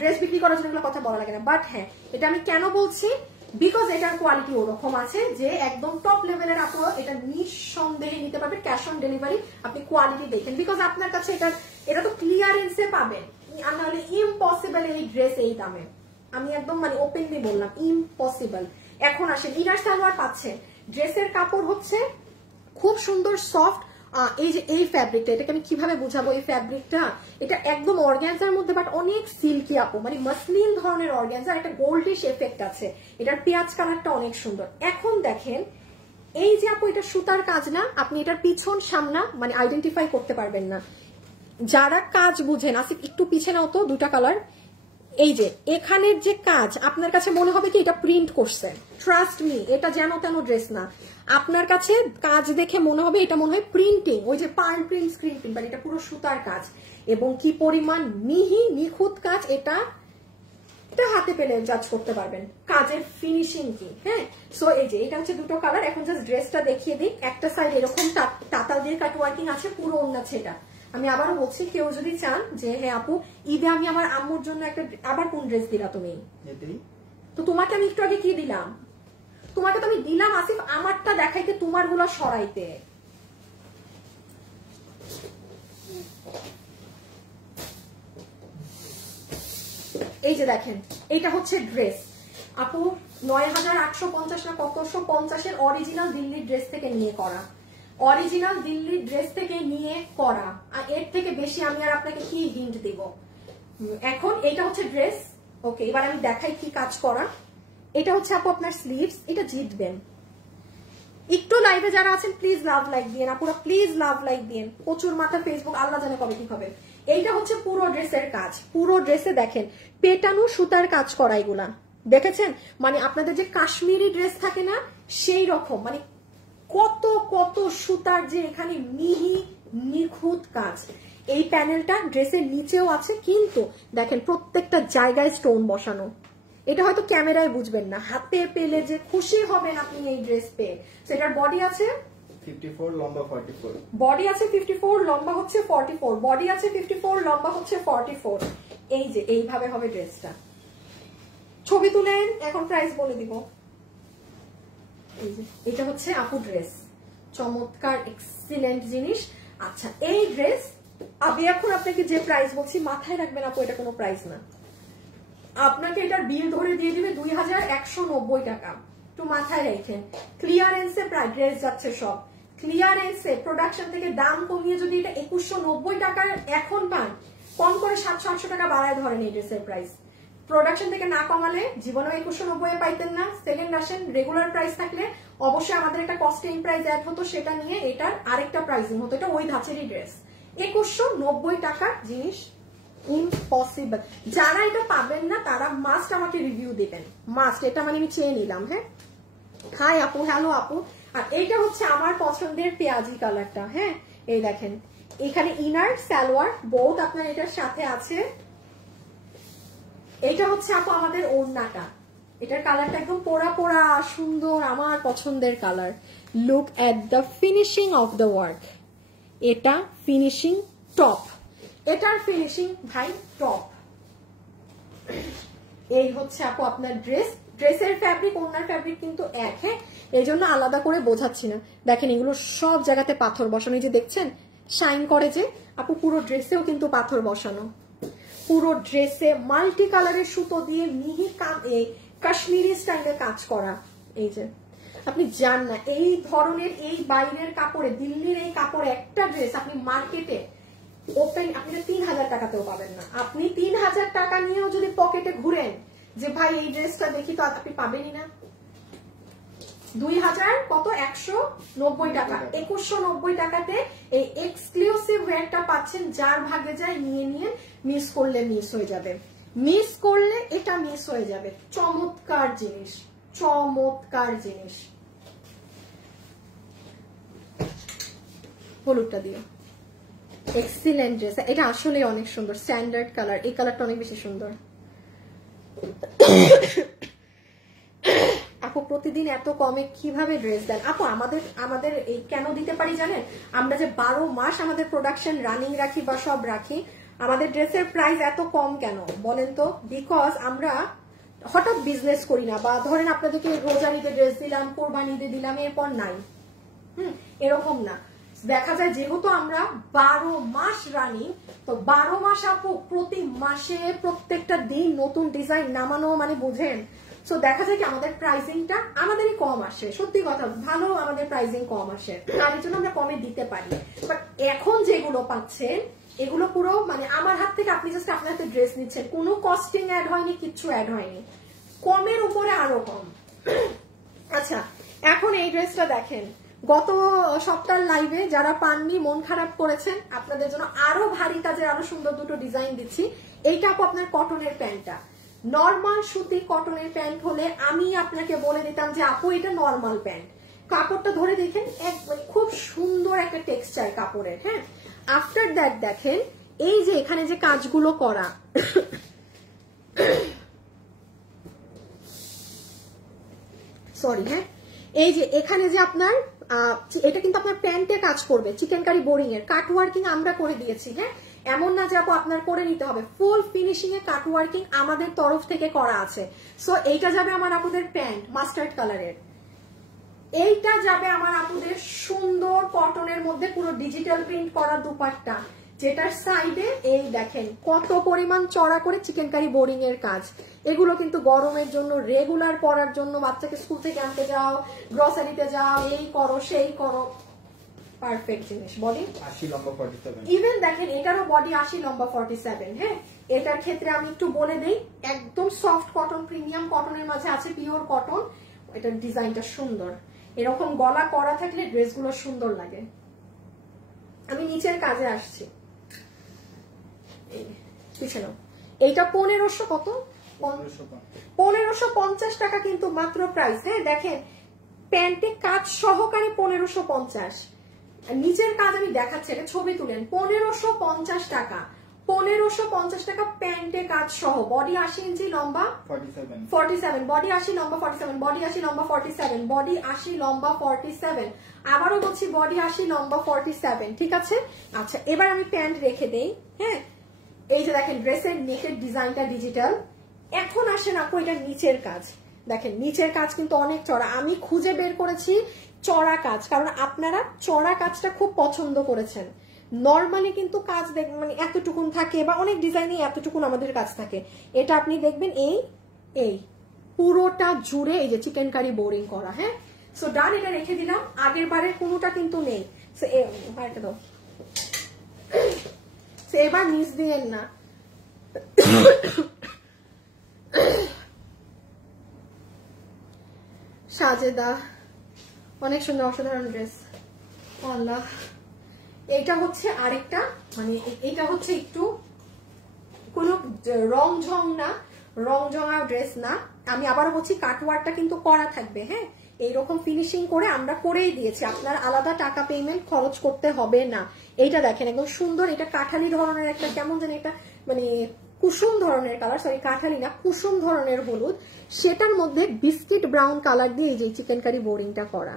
ড্রেস বিক্রি করার জন্য এগুলো কথা বলা লাগে না। বাট হ্যাঁ, এটা আমি কেন বলছি, বিকজ এটার কোয়ালিটি ওরকম আছে যে একদম টপ লেভেলের। আপনি এটা নিঃসন্দেহে নিতে পারবেন, ক্যাশ অন ডেলিভারি। আপনি কোয়ালিটি দেখেন, বিকজ আপনার কাছে এটা তো ক্লিয়ারেন্সে পাবেন, আর নাহলে ইম্পসিবল এই ড্রেস এই দামে। আমি একদম মানে ওপেনলি বললাম, ইম্পসিবল। এখন আসেন, ইনার সালোয়ার পাচ্ছেন। ড্রেসের কাপড় হচ্ছে খুব সুন্দর সফট। এই যে এই ফ্যাব্রিকটা, এটাকে আমি কিভাবে বুঝাবো? এই ফ্যাব্রিকটা এটা একদম অর্গানজার মধ্যে, বাট অনেক সিল্কি আপু, মানে মসলিন ধরনের অর্গানজার, একটা গোল্ডিশ এফেক্ট আছে। এটার পেঁয়াজ কালারটা অনেক সুন্দর। এখন দেখেন, এই যে আপু এটা সুতার কাজ না, আপনি এটার পিছন সামনা মানে আইডেন্টিফাই করতে পারবেন না। যারা কাজ বুঝেন, আসিফ একটু পিছে নাও তো, দুটা কালার। এই যে এখানের যে কাজ, আপনার কাছে মনে হবে কি এটা প্রিন্ট করছে। ট্রাস্ট মি, এটা যেন তেন ড্রেস না। আপনার কাছে কাজ দেখে মনে হবে এটা মনে হয় প্রিন্টিং, ওই যে pearl print, screen print, but এটা পুরো সুতার কাজ। এবং কি পরিমাণ মিহি নিখুঁত কাজ, এটা হাতে পেলে জাজ করতে পারবেন কাজের ফিনিশিং কি। হ্যাঁ, সো এই যে এটা হচ্ছে দুটো কালার। এখন জাস্ট ড্রেসটা দেখিয়ে দিই। একটা সাইড এরকম তাতাল দিয়ে কাট ওয়ার্কিং আছে, পুরো ওড়না ছেটা। আমি আবারও বলছি, কেউ যদি চান যে হ্যাঁ আপু ঈদে আমি আমার আম্মুর জন্য একটা, আবার কোন ড্রেস দিলা তুমি? তো তোমাকে আমি একটু আগে কি দিলাম? তোমাকে তো আমি দিলাম আসিফ আমারটা দেখাইতে, তোমার গুলো সরাইতে। এই যে দেখেন, এটা হচ্ছে ড্রেস আপু 9,850 না কত 150-এর অরিজিনাল দিল্লির ড্রেস থেকে নিয়ে করা, অরিজিনাল দিল্লির ড্রেস থেকে নিয়ে করা। আর এর থেকে বেশি আমি আর আপনাকে কি হিন্ট দিব? এখন এটা হচ্ছে ড্রেস। ওকে, এবার আমি দেখাই কি কাজ করা। এটা হচ্ছে আপু আপনার স্লিভস, এটা জিতবেন। একটু লাইভে যারা আছেন প্লিজ লাভ লাইক দিয়েন আপুরা, প্লিজ লাভ লাইক দিয়েন। প্রচুর মাথা ফেসবুক, আল্লাহ জানে কবে কি হবে। এইটা হচ্ছে পুরো ড্রেসের কাজ। পুরো ড্রেসে দেখেন পেটানো সুতার কাজ করা, এগুলা দেখেছেন? মানে আপনাদের যে কাশ্মীরি ড্রেস থাকে না, সেই রকম, মানে কত কত সুতার যে এখানে মিহি নিখুঁত কাজ। এই প্যানেলটা ড্রেসের নিচেও আছে, কিন্তু দেখেন প্রত্যেকটা জায়গায় স্টোন বসানো। এটা হয়তো ক্যামেরায় বুঝবেন না, হাতে পেলে যে খুশি হবেন আপনি এই ড্রেস পেয়ে। সেটার বডি আছে 54, লম্বা 44। বডি আছে 54, লম্বা হচ্ছে 44। বডি আছে 54, লম্বা হচ্ছে 44। এই যে এইভাবে হবে ড্রেসটা। ছবি তুলেন, এখন প্রাইস বলে দিব। এই যে এটা হচ্ছে আপু ড্রেস, চমৎকার এক্সিলেন্ট জিনিস। আচ্ছা, এই ড্রেস আমি এখন আপনাকে যে প্রাইস বলছি মাথায় রাখবেন আপু, এটা কোনো প্রাইস না। আপনাকে এটার বিল ধরে দিয়ে দিবে 2190 টাকা, একটু মাথায় রাখেন। ক্লিয়ারেন্সে প্রায় ড্রেস যাচ্ছে সব, ক্লিয়ারেন্সে প্রোডাকশন থেকে দাম কমিয়ে যদি এটা 2190 টাকার এখন পান, কম করে 700-800 টাকা বাড়ায় ধরেন এই ড্রেসের প্রাইস। প্রোডাকশন থেকে না কমালে জীবনেও 2190 পাইতেন না। সেকেন্ড আসেন, রেগুলার প্রাইস থাকলে অবশ্যই আমাদের একটা কস্টিং প্রাইস অ্যাড হতো, সেটা নিয়ে এটার আরেকটা প্রাইসিং হতো। এটা ওই ধাঁচেরই ড্রেস। 2190 টাকার জিনিস ইম্পসিবল। যারা এটা পাবেন না তারা মাস্ট আমাকে রিভিউ দিবেন, মাস্ট। এটা মানে আমি চেয়ে নিলাম। হ্যাঁ, হাই আপু, হ্যালো আপু। আর এইটা হচ্ছে আমার পছন্দের পেঁয়াজি কালারটা। হ্যাঁ, এই দেখেন এখানে ইনার সালোয়ার বোথ আপনার এটার সাথে আছে। এইটা হচ্ছে আপু আমাদের ওড়নাটা, এটার কালারটা একদম পোড়া পোড়া সুন্দর, আমার পছন্দের colour. Look at the finishing of the work. এটা ফিনিশিং টপ, এটার ফিনিশিং ভাই টপ। এই হচ্ছে আপু আপনার ড্রেস। ড্রেসের ফ্যাব্রিক ওড়নার ফ্যাব্রিক কিন্তু এক। হ্যাঁ, এই জন্য আলাদা করে বোঝাচ্ছি না। দেখেন এগুলো সব জায়গাতে পাথর বসানো, যে দেখছেন শাইন করে যে আপু, পুরো ড্রেসেও কিন্তু পাথর বসানো। পুরো ড্রেসে মাল্টি কালারের সুতো দিয়ে মিহি কাশ্মীরি স্টাইলে কাজ করা। এই যে আপনি জান না এই ধরনের এই বাইরের কাপড়ে, দিল্লির এই কাপড়ে একটা ড্রেস আপনি মার্কেটে ওপেন আপনি 3000 টাকাতেও পাবেন না। আপনি 3000 টাকা নিয়েও যদি পকেটে ঘুরেন যে ভাই এই ড্রেসটা দেখি, তো আপনি পাবেনই না। 2000 কত 190 টাকা, 2190 টাকাতে এই এক্সক্লুসিভ ওয়্যারটা পাচ্ছেন। যার ভাগে যায় নিয়ে নিয়ে, মিস করলে মিস হয়ে যাবে, মিস করলে এটা মিস হয়ে যাবে। চমৎকার জিনিস, চমৎকার জিনিস। হলুদটা দিও, এক্সিলেন্ট ড্রেস। এটা আসলে অনেক সুন্দর, স্ট্যান্ডার্ড কালার। এই কালারটা অনেক বেশি সুন্দর। আপু প্রতিদিন এত কমে কিভাবে ড্রেস দেন? আপু আমাদের এই কেন দিতে পারি জানেন? আমরা যে 12 মাস আমাদের প্রোডাকশন রানিং রাখি বা সব রাখি, আমাদের ড্রেসের প্রাইস এত কম কেন বলেন তো? বিকজ আমরা হঠাৎ বিজনেস করি না, বা ধরেন আপনাদেরকে রোজারিতে ড্রেস দিলাম, কোরবানিতে দিলাম, এরপর নাই, এরকম না। দেখা যায় যেহেতু আমরা 12 মাস রানিং, তো 12 মাস আপু প্রতি মাসে প্রত্যেকটা দিন নতুন ডিজাইন নামানো, মানে বুঝেন। সো দেখা যায় কি আমাদের প্রাইসিংটা আমাদেরই কম আসে, সত্যি কথা, ভালো আমাদের প্রাইসিং কম আসে, তার জন্য আমরা কমে দিতে পারি। বাট এখন যেগুলো পাচ্ছেন এগুলো পুরো মানে আমার হাত থেকে, আপনি জাস্ট আপনার হাতে ড্রেস নিচ্ছেন, কোনো কস্টিং অ্যাড হয়নি, কিচ্ছু অ্যাড হয়নি, কমের উপরে আরো কম। আচ্ছা, এখন এই ড্রেসটা দেখেন, গত সপ্তাহের লাইভে যারা পাননি মন খারাপ করেছেন, আপনাদের জন্য আরো ভারী কাজের আরো সুন্দর দুটো ডিজাইন দিচ্ছি। এইটা আপু আপনার কটনের প্যান্টটা, নর্মাল সুতি কটনের প্যান্ট হলে আমি আপনাকে বলে দিতাম যে আপু এটা নর্মাল প্যান্ট। কাপড়টা ধরে দেখেন, খুব সুন্দর একটা টেক্সচার কাপড়ের। হ্যাঁ, আফটার দ্যাট দেখেন এই যে এখানে যে কাজগুলো করা, সরি, হ্যাঁ, এই যে এখানে যে আপনার এটা কিন্তু আপনার প্যান্টে কাজ করবে, চিকেন কারি বোরিং এর কাট ওয়ার্কিং আমরা করে দিয়েছি। হ্যাঁ, এমন না যে আপু আপনার করে নিতে হবে, ফুল ফিনিশিং এ কাট ওয়ার্কিং আমাদের তরফ থেকে করা আছে। সো এইটা যাবে আমার আপুদের প্যান্ট মাস্টার্ড কালারের, এইটা যাবে আমার আপুদের সুন্দর কটনের মধ্যে পুরো ডিজিটাল প্রিন্ট করা দুপাট্টা, যেটার সাইডে এই দেখেন কত পরিমাণ চড়া করে চিকেন কারি বোরিং এর কাজ। এগুলো কিন্তু গরমের জন্য, রেগুলার পরার জন্য, বাচ্চাকে স্কুল থেকে আনতে যাও, গ্রসারিতে যাও, এই করো সেই করো, পারফেক্ট জিনিস। বডি 80 লম্বা 47, ইভেন দেখেন এটারও বডি 80 লম্বা 47। হ্যাঁ, এটার ক্ষেত্রে আমি একটু বলে দেই, একদম সফট কটন, প্রিমিয়াম কটনের মাঝে আছে পিওর কটন। এটার ডিজাইনটা সুন্দর, এরকম গলা করা থাকলে ড্রেসগুলো সুন্দর লাগে। আমি নিচের কাজে আসছি, পিছনে এইটা 1500 কত, 1550 টাকা কিন্তু মাত্র প্রাইস। হ্যাঁ, দেখেন প্যান্টে কাজ সহকারে 1550, নিচের কাজ আমি দেখাচ্ছি, এটা ছবি তুলেন, 1550 টাকা, 1550 টাকা প্যান্টে কাজ সহ। বডি 80 ইঞ্চি লম্বা 47, বডি 80 লম্বা 47, বডি 80 লম্বা 47, বডি 80 লম্বা 47, আবারও বলছি বডি 80 লম্বা 47, ঠিক আছে। আচ্ছা, এবার আমি প্যান্ট রেখে দেই। হ্যাঁ, এই যে দেখেন ড্রেসের নেকের ডিজাইনটা ডিজিটাল। এখন আসেন আপু এটা নিচের কাজ, দেখেন নিচের কাজ কিন্তু অনেক চড়া, আমি খুঁজে বের করেছি চড়া কাজ, কারণ আপনারা চড়া কাজটা খুব পছন্দ করেছেন। নর্মালি কিন্তু কাজ দেখবেন মানে এতটুকুন থাকে, বা অনেক ডিজাইনে এতটুকুন আমাদের কাজ থাকে। এটা আপনি দেখবেন এই পুরোটা জুড়ে এই যে চিকেন কারি বোরিং করা। হ্যাঁ, সো ডান, এটা রেখে দিলাম। আগের বারের কোনোটা কিন্তু নেই। সো এটা দাও। এবার নিচ দিয়েন না। সাজেদা অনেক সুন্দর, অসাধারণ ড্রেস। আল্লাহ, এইটা হচ্ছে আরেকটা, মানে এইটা হচ্ছে একটু কোনো রং ঝং না, রং ঝঙা ড্রেস না। আমি আবারও বলছি, কাটওয়ার্কটা কিন্তু করা থাকবে। হ্যাঁ, এইরকম ফিনিশিং করে আমরা করেই দিয়েছি, আপনার আলাদা টাকা পেমেন্ট খরচ করতে হবে না। এইটা দেখেন একদম সুন্দর। এটা কাঠালি ধরনের একটা, কেমন যেন একটা মানে কুসুম ধরনের কালার, সরি কাঠালি না, কুসুম ধরনের হলুদ, সেটার মধ্যে বিস্কিট ব্রাউন কালার দিয়ে এই যে চিকেন কারি বোরিংটা করা।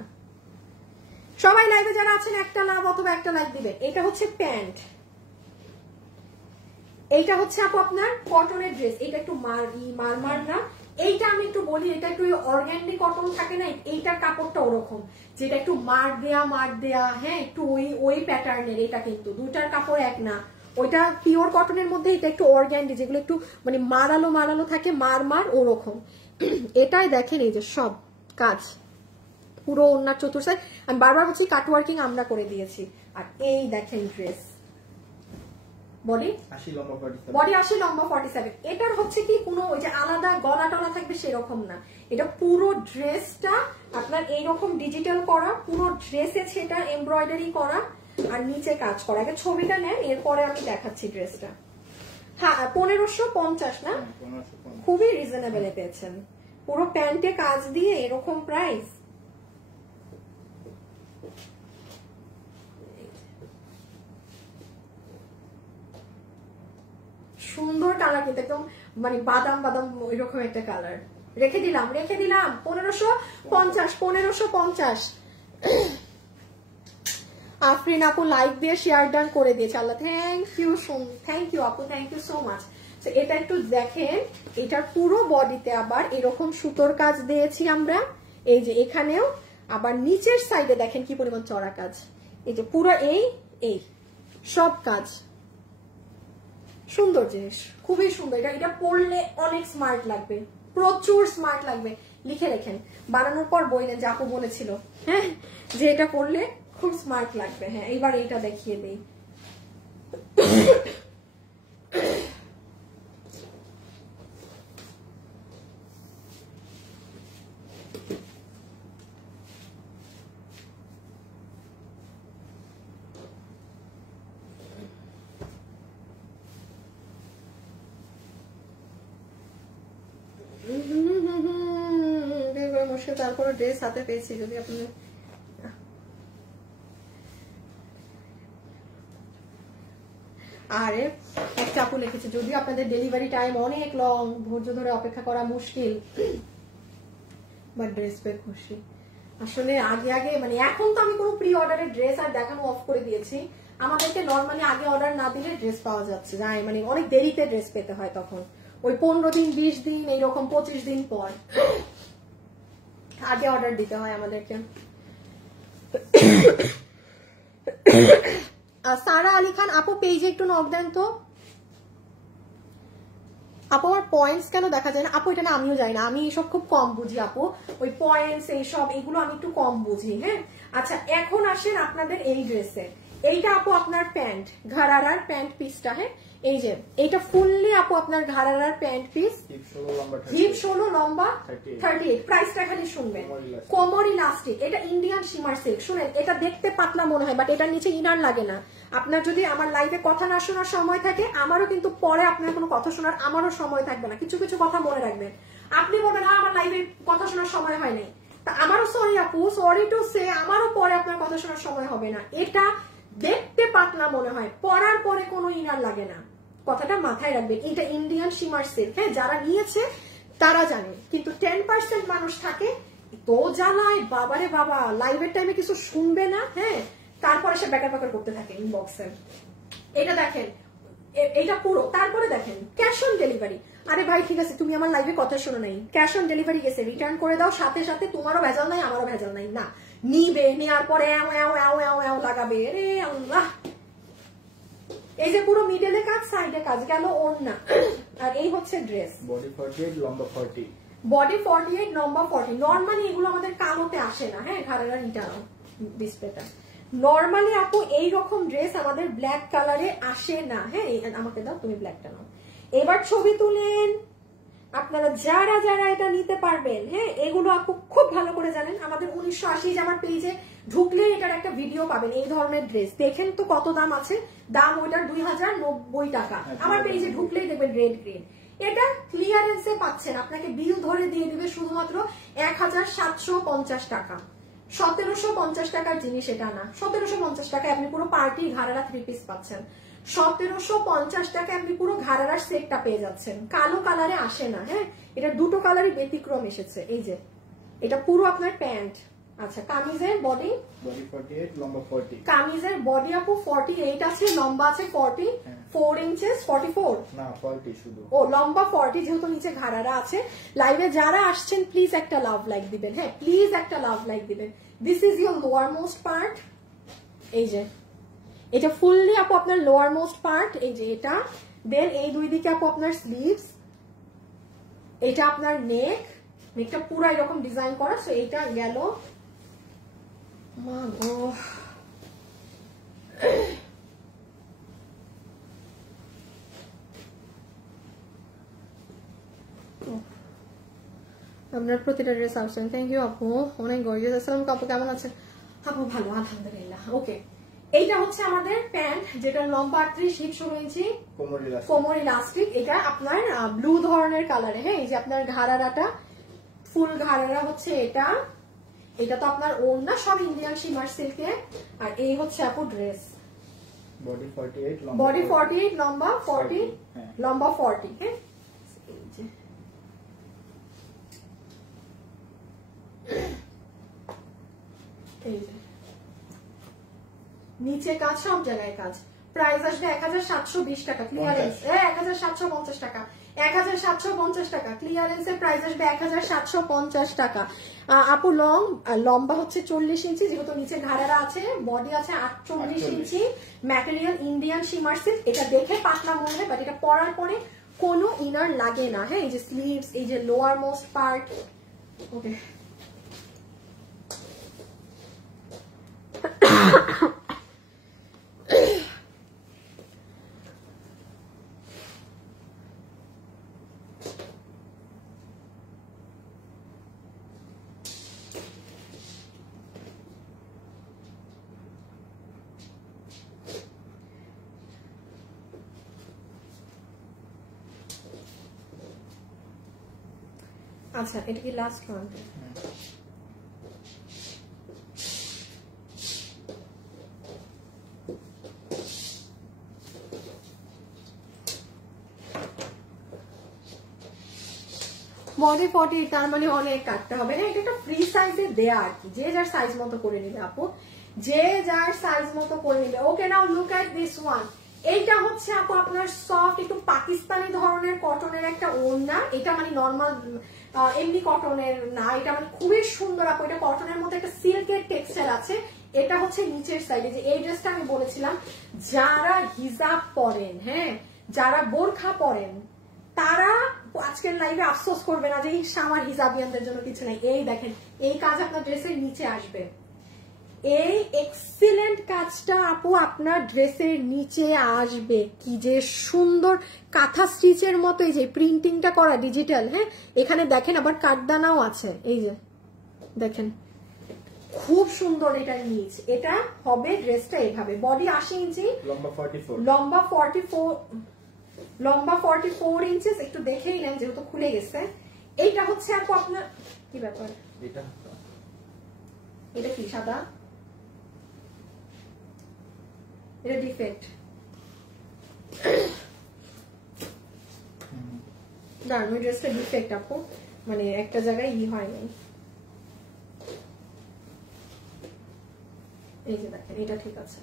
সবাই লাইভে যারা আছেন একটা লাভ অথবা একটা লাইক দিবেন। এটা হচ্ছে প্যান্ট, এইটা হচ্ছে আপু আপনার কটনের ড্রেস। এটা একটু মারমার না, এইটা আমি একটু বলি, এটা একটু অর্গানিক কটন থাকে না, এইটার কাপড়টা ওরকম, যেটা একটু মার দেয়া, হ্যাঁ, একটু ওই প্যাটার্নের। এটা কিন্তু দুইটার কাপড় এক না, ওইটা পিওর কটনের মধ্যে, এটা একটু অর্গানডি, যেগুলো একটু মানে মারালো থাকে, মার ওরকম। এটাই দেখেন এই যে সব কাজ, পুরো ওনার চতুর্সাইড। আমি বারবার বলছি কাটওয়ার্কিং আমরা করে দিয়েছি। আর এই দেখেন ড্রেস, বডি 80 লম্বা 47। এটার হচ্ছে কি কোনো ওই যে আলাদা গলা টলা থাকবে সেরকম না, এটা পুরো ড্রেসটা আপনার এইরকম ডিজিটাল করা, পুরো ড্রেসে সেটা এমব্রয়ডারি করা আর নিচে কাজ করা। আগে ছবিটা নেন, এরপরে আমি দেখাচ্ছি ড্রেসটা। হ্যাঁ, 1550 না, খুবই রিজনেবল পেয়েছেন। পুরো প্যান্টে কাজ দিয়ে এরকম প্রাইস। সুন্দর কালার, কিন্তু একদম মানে বাদাম ওইরকম একটা কালার। রেখে দিলাম 1550। আফরিন আপু লাইক দিয়ে শেয়ার ডান করে দিয়েছে, আল্লাহ থ্যাংক ইউ আপু, থ্যাংক ইউ সো মাচ। এটা একটু দেখেন, এটার পুরো বডিতে আবার এরকম সুতোর কাজ দিয়েছি আমরা, এই যে এখানেও, আবার নিচের সাইডে দেখেন কি পরিমাণ চড়া কাজ, এই যে পুরো এই সব কাজ। সুন্দর জিনিস, খুবই সুন্দর। এটা পরলে অনেক স্মার্ট লাগবে, প্রচুর স্মার্ট লাগবে। লিখে রেখেন, বানানোর পর বই নেন, যে আপু বলেছিল হ্যাঁ যে এটা পরলে খুব স্মার্ট লাগবে। হ্যাঁ, এইবার এইটা দেখিয়ে দেই। তারপরে ড্রেস হাতে পেয়েছি, যদি আপনি আরে একটা আপু লিখেছে, যদিও আপনাদের ডেলিভারি টাইম অনেক লং, ধৈর্য ধরে অপেক্ষা করা মুশকিল, বাট ড্রেস পেয়ে খুশি। আসলে আগে মানে এখন তো আমি কোনো প্রি অর্ডারের ড্রেস আর দেখানো অফ করে দিয়েছি। আমাদেরকে নর্মালি আগে অর্ডার না দিলে ড্রেস পাওয়া যাচ্ছে, যাই মানে অনেক দেরিতে ড্রেস পেতে হয়, তখন ওই 15 দিন 20 দিন এইরকম 25 দিন পর আগে অর্ডার দিতে হয় আমাদেরকে। সারা আলী খান আপু পেজে একটু নক দেন তো আপু। আমার পয়েন্টস কেন দেখা যায় না আপু? এটা না আমিও যাই না, আমি এসব খুব কম বুঝি আপু, ওই পয়েন্টস এইসব এগুলো আমি একটু কম বুঝি। হ্যাঁ, আচ্ছা এখন আসেন আপনাদের এই ড্রেসে। এইটা আপু আপনার প্যান্ট, ঘাড়ারার প্যান্ট পিসটা। হ্যাঁ, এই যে এইটা ফুললি আপু আপনার ঘাড়ারার প্যান্ট পিস, হিপ 16 লম্বা 38। প্রাইসটা খালি শুনবেন, কোমর ইলাস্টিক। এটা ইন্ডিয়ান শিমার সিল্ক। শুনেন, এটা দেখতে পাতলা মনে হয়, বাট এটার নিচে ইনার লাগে না। আপনার যদি আমার লাইভে কথা না শোনার সময় থাকে, আমারও কিন্তু পরে আপনার কোনো কথা শোনার আমারও সময় থাকবে না। কিছু কিছু কথা মনে রাখবেন। আপনি বলবেন হ্যাঁ আমার লাইভে কথা শোনার সময় হয় নাই, তা আমারও সরি আপু, সরি টু সে, আমারও পরে আপনার কথা শোনার সময় হবে না। এটা দেখতে পাতলা মনে হয়, পরার পরে কোনো ইনার লাগে না, কথাটা মাথায় রাখবেন। এটা ইন্ডিয়ান শিমার সিল্ক। হ্যাঁ, যারা নিয়েছে তারা জানে, কিন্তু 10% মানুষ থাকে তো জ্বালায়, বাবারে বাবা, লাইভের টাইমে কিছু শুনবে না। হ্যাঁ, তারপরে সে ব্যাকার করতে থাকে ইনবক্সে। এটা দেখেন, এটা পুরো। তারপরে দেখেন ক্যাশ অন ডেলিভারি। আরে ভাই ঠিক আছে, তুমি আমার লাইভে কথা শোনো নাই, ক্যাশ অন ডেলিভারি গেছে, রিটার্ন করে দাও সাথে সাথে, তোমারও ভেজাল নাই আমারও ভেজাল নাই। না, নিবে, নেওয়ার পরে লাগাবে। রে আল্লাহ, এই যে পুরো মিডলে কাজ, সাইডে কাজ গেল ওড়না। আর এই হচ্ছে ড্রেস। বডি 48 লম্বা 40। বডি 48 লম্বা 40। নরমালি এগুলো আমাদের কালোতে আসে না। হ্যাঁ, ঘাড়েরা নিটানো ডিসপ্লেটা। নরমালি আপু এই রকম ড্রেস আমাদের ব্ল্যাক কালারে আসে না। হ্যাঁ, আমাকে দাও, তুমি ব্ল্যাকটা নাও। এবার ছবি তুলেন আপনারা যারা যারা এটা নিতে পারবেন। হ্যাঁ, এগুলো আপু খুব ভালো করে জানেন। আমাদের 1980 আমার পেজে ঢুকলে এটার একটা ভিডিও পাবেন। এই ধরনের ড্রেস দেখেন তো কত দাম আছে। দাম ওইটার 2090 টাকা। আমার পেজে ঢুকলেই দেখবেন রেড গ্রিন। এটা ক্লিয়ারেন্সে পাচ্ছেন, আপনাকে বিল ধরে দিয়ে দিবে শুধুমাত্র 1750 টাকা। 1750 টাকার জিনিস এটা না। 1750 টাকায় আপনি পুরো পার্টি ঘাড়ারা 3 পিস পাচ্ছেন। 1750 টাকায় আপনি পুরো ঘাড়ারার সেটটা পেয়ে যাচ্ছেন। কালো কালারে আসে না। হ্যাঁ, এটা দুটো কালারই ব্যতিক্রম এসেছে। এই যে এটা পুরো আপনার প্যান্ট। আচ্ছা, কামিজের বডি 48 লম্বা 40। কামিজের বডি আপু 48 আছে, লম্বা আছে 44 ইঞ্চেস। 44 না 40 শুধু। ও লম্বা 40, যেহেতু নিচে ঘাড়ারা আছে। লাইভে যারা আসছেন প্লিজ একটা লাভ লাইক দিবেন। হ্যাঁ, প্লিজ একটা লাভ লাইক দিবেন। This is your lower most part. এই যে এটা ফুললি আপু আপনার লোয়ার মোস্ট পার্ট। এই যে এটা, দেন এই দুই দিকে আপু আপনার স্লিভস, এটা আপনার নেক। নেকটা পুরো এরকম ডিজাইন করা। সো এটা গেল। মা গো, আপনার প্রতিটা ড্রেস আসছেন। থ্যাংক ইউ আপু, অনেক গর্জিয়াস। আসসালামু আপু, কেমন আছেন আপু? ভালো, আলহামদুলিল্লাহ। ওকে, এইটা হচ্ছে আমাদের প্যান্ট, যেটা লম্বা 38, হিপ 16 ইঞ্চি, কোমর ইলাস্টিক। এটা আপনার ব্লু ধরনের কালারে। হ্যাঁ, এই যে আপনার ঘাড়ারাটা ফুল ঘাড়ারা হচ্ছে এটা। এটা তো আপনার ওড়না, সব ইন্ডিয়ান শিমার সিল্কে। আর এই হচ্ছে আপু ড্রেস। বডি 48 লম্বা 40 লম্বা 40। হ্যাঁ, এই যে নিচে কাজ, সব জায়গায় কাজ। প্রাইস আসবে 1720 টাকা ক্লিয়ারেন্স। 1750 টাকা। 1750 টাকা ক্লিয়ারেন্সের প্রাইস আসবে 1750 টাকা। আপু লম্বা হচ্ছে 40 ইঞ্চি, যেহেতু নিচে ঘাড়ারা আছে। বডি আছে 48 ইঞ্চি। Material Indian shimmer silk. এটা দেখে পাতলা মনে হয়, বাট এটা পরার পরে কোনো ইনার লাগে না। হ্যাঁ, এই যে স্লিভস, এই যে লোয়ার মোস্ট পার্ট। ওকে, আচ্ছা, এটা কি লাস্ট ওয়ান? বডি 40, তার মানে অনেক কাটতে হবে না। এটা একটা ফ্রি সাইজে দেয়া আর কি, যে যার সাইজ মতো করে নিবে আপু, যে যার সাইজ মতো করে নিবে। ওকে, নাও লুক এট দিস ওয়ান। এইটা হচ্ছে আপু আপনার সফট একটু পাকিস্তানি ধরনের কটনের একটা ওড়না। এটা মানে নর্মাল এমনি কটনের না, এটা মানে খুবই সুন্দর আপু। এটা কটনের মধ্যে একটা সিল্কের টেক্সচার আছে। এটা হচ্ছে নিচের সাইডে। যে এই ড্রেসটা আমি বলেছিলাম, যারা হিজাব পরেন, হ্যাঁ, যারা বোরখা পরেন, তারা আজকের লাইভে আফসোস করবে না যে আমার হিজাবিয়ানদের জন্য কিছু নাই। এই দেখেন, এই কাজ আপনার ড্রেসের নিচে আসবে। এই এক্সিলেন্ট কাজটা আপু আপনার ড্রেসের নিচে আসবে। কি যে সুন্দর কাঁথা স্টিচের মতো। এই যে প্রিন্টিংটা করা ডিজিটাল। হ্যাঁ, এখানে দেখেন আবার কাঠদানাও আছে। এই যে দেখেন, খুব সুন্দর এটার নিচ। এটা হবে ড্রেসটা এইভাবে। বডি 80 ইঞ্চি, লম্বা 44 ইঞ্চেস। একটু দেখেই নেন যেহেতু খুলে গেছে। এইটা হচ্ছে আপু আপনার কি ব্যাপার, এটা কি সাদা, এটা ডিফেক্ট। দাঁড়ান, ওই ড্রেসটা ডিফেক্ট আপু, মানে একটা জায়গায় হয় নাই। এই যে দেখেন, এটা ঠিক আছে।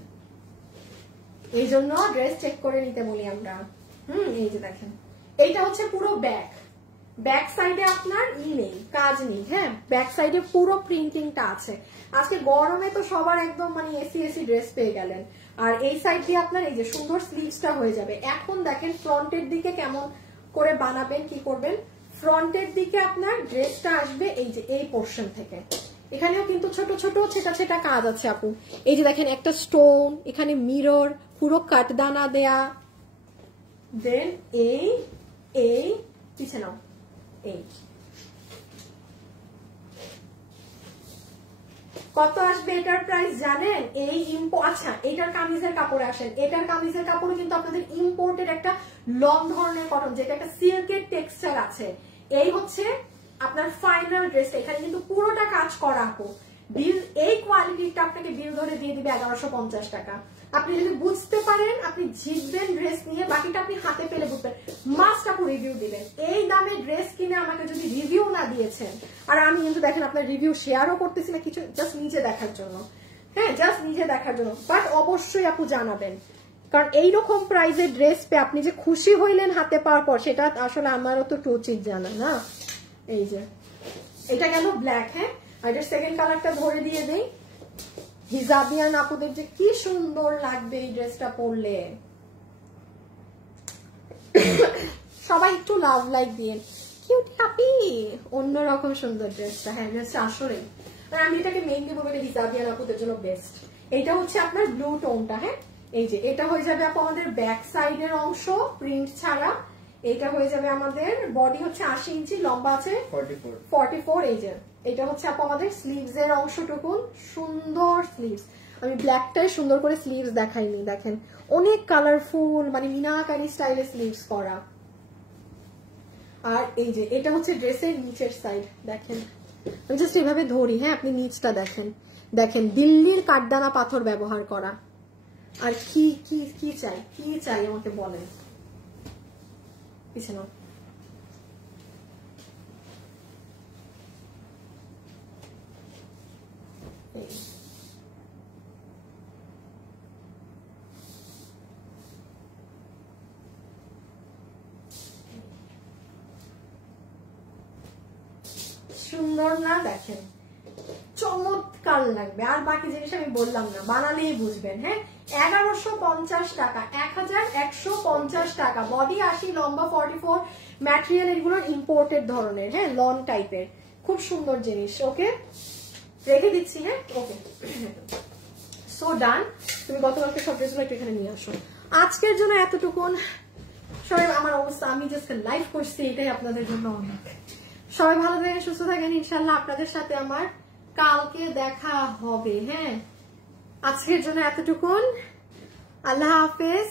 এই জন্য ড্রেস চেক করে নিতে বলি আমরা। এই যে দেখেন, এইটা হচ্ছে পুরো ব্যাক। ব্যাক সাইডে আপনার নেই, কাজ নেই, হ্যাঁ ব্যাক সাইডে পুরো প্রিন্টিংটা আছে। আজকে গরমে তো সবার একদম মানে এসি ড্রেস পেয়ে গেলেন। আর এই সাইড দিয়ে আপনার এই যে সুন্দর স্লিভসটা হয়ে যাবে। এখন দেখেন ফ্রন্টের দিকে কেমন করে বানাবেন, কি করবেন। ফ্রন্টের দিকে আপনার ড্রেসটা আসবে এই যে এই পোর্শন থেকে। এখানেও কিন্তু ছোট ছোট ছেটা ছেটা কাজ আছে আপু। এই যে দেখেন একটা স্টোন, এখানে মিরর, পুরো কাটদানা দেয়া, দেন এই পিছে নাও, এই কত আসবে এটার প্রাইস জানেন? এই আচ্ছা এটার কামিজের কাপড়ে আসেন। এটার কামিজের কাপড়ে কিন্তু আপনাদের ইম্পোর্টেড একটা লং ধরনের কটন, যেটা একটা সিল্কের টেক্সচার আছে। এই হচ্ছে আপনার ফাইনাল ড্রেস। এখানে কিন্তু পুরোটা কাজ করা আপু। বিল এই কোয়ালিটিটা আপনাকে বিল ধরে দিয়ে দিবে 1150 টাকা। আপনি যদি বুঝতে পারেন আপনি জিতবেন ড্রেস নিয়ে, বাকিটা আপনি হাতে পেলে বুঝবেন। মাস্ট আপু রিভিউ দিবেন। এই দামে ড্রেস কিনে আমাকে যদি রিভিউ না দিয়েছেন, আর আমি কিন্তু দেখেন আপনার রিভিউ শেয়ারও করতেছি না কিছু, জাস্ট নিজে দেখার জন্য, হ্যাঁ জাস্ট নিজে দেখার জন্য। বাট অবশ্যই আপু জানাবেন, কারণ এইরকম প্রাইজের ড্রেস পেয়ে আপনি যে খুশি হইলেন হাতে পাওয়ার পর, সেটা আসলে আমারও তো উচিত জানা না। এই যে এটা গেল ব্ল্যাক, হ্যাঁ আর এটার সেকেন্ড কালারটা ধরে দিয়ে দেই। হিজাবিয়ান আপুদের যে কি সুন্দর লাগবে এই ড্রেসটা পরলে। সবাই একটু লাভ লাইক দিয়ে, কিউটি হ্যাপি, অন্যরকম সুন্দর ড্রেসটা। হ্যাঁ ড্রেসটা আসলে আমি এটাকে মেইনলি বলবো হিজাবিয়ান আপুদের জন্য বেস্ট। এইটা হচ্ছে আপনার ব্লু টোনটা, হ্যাঁ এই যে এটা হয়ে যাবে আপু আমাদের ব্যাক সাইডের অংশ প্রিন্ট ছাড়া। এটা হয়ে যাবে আমাদের বডি হচ্ছে 80 ইঞ্চি, লম্বা আছে 44। এই যে এটা হচ্ছে আপু আমাদের স্লিভস এর অংশটুকুন, সুন্দর স্লিভস। আমি ব্ল্যাকটাই সুন্দর করে স্লিভস দেখাইনি, দেখেন অনেক কালারফুল মানে মিনাকারি স্টাইলে স্লিভস করা। আর এই যে এটা হচ্ছে ড্রেসের নিচের সাইড, দেখেন আমি জাস্ট এভাবে ধরি, হ্যাঁ আপনি নিচটা দেখেন, দেখেন দিল্লির কাঠদানা পাথর ব্যবহার করা। আর কি কি কি চাই, কি চাই আমাকে বলেন। পিছনে সুন্দর না, দেখেন চমৎকার লাগবে। আর বাকি জিনিস আমি বললাম না, বানালেই বুঝবেন। হ্যাঁ 1150 টাকা, 1150 টাকা। বডি 80, লম্বা 44, ম্যাটেরিয়াল এগুলো ইম্পোর্টেড ধরনের, হ্যাঁ লন টাইপের, খুব সুন্দর জিনিস। ওকে রেখে দিচ্ছি, হ্যাঁ ওকে সো ডান। তুমি গতকালকে সব ড্রেসগুলো একটু এখানে নিয়ে আসো। আজকের জন্য এতটুকুন। সবাই আমার অবস্থা, আমি জাস্ট লাইভ করছি, এটাই আপনাদের জন্য অনেক। সবাই ভালো থাকেন, সুস্থ থাকেন। ইনশাল্লাহ আপনাদের সাথে আমার কালকে দেখা হবে। হ্যাঁ আজকের জন্য এতটুকুন। আল্লাহ হাফেজ।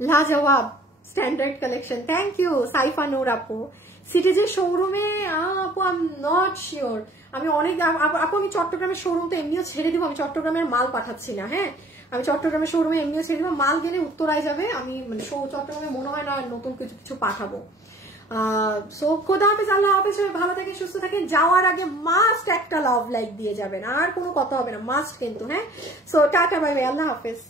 লাজবাব standard collection, thank you Saifa Noor আপু। সিটিজে শোরুমে আপু আই এম নট শিওর। আমি অনেক আপু আমি চট্টগ্রামের শোরুম তো এমনিও ছেড়ে দিব, আমি চট্টগ্রামের মাল পাঠাচ্ছি না। হ্যাঁ আমি চট্টগ্রামের শোরুমে এমনিও ছেড়ে দিব, মাল গেলে উত্তরায় যাবে। আমি মানে চট্টগ্রামে মনে হয় না নতুন কিছু পাঠাবো। সো খোদা হাফেজ, আল্লাহ হাফেজ। ভালো থাকেন, সুস্থ থাকেন। যাওয়ার আগে মাস্ট একটা লাভ লাইক দিয়ে যাবেন, আর কোনো কথা হবে না, মাস্ট কিন্তু। হ্যাঁ সো টাটা, বাই বাই, আল্লাহ হাফেজ।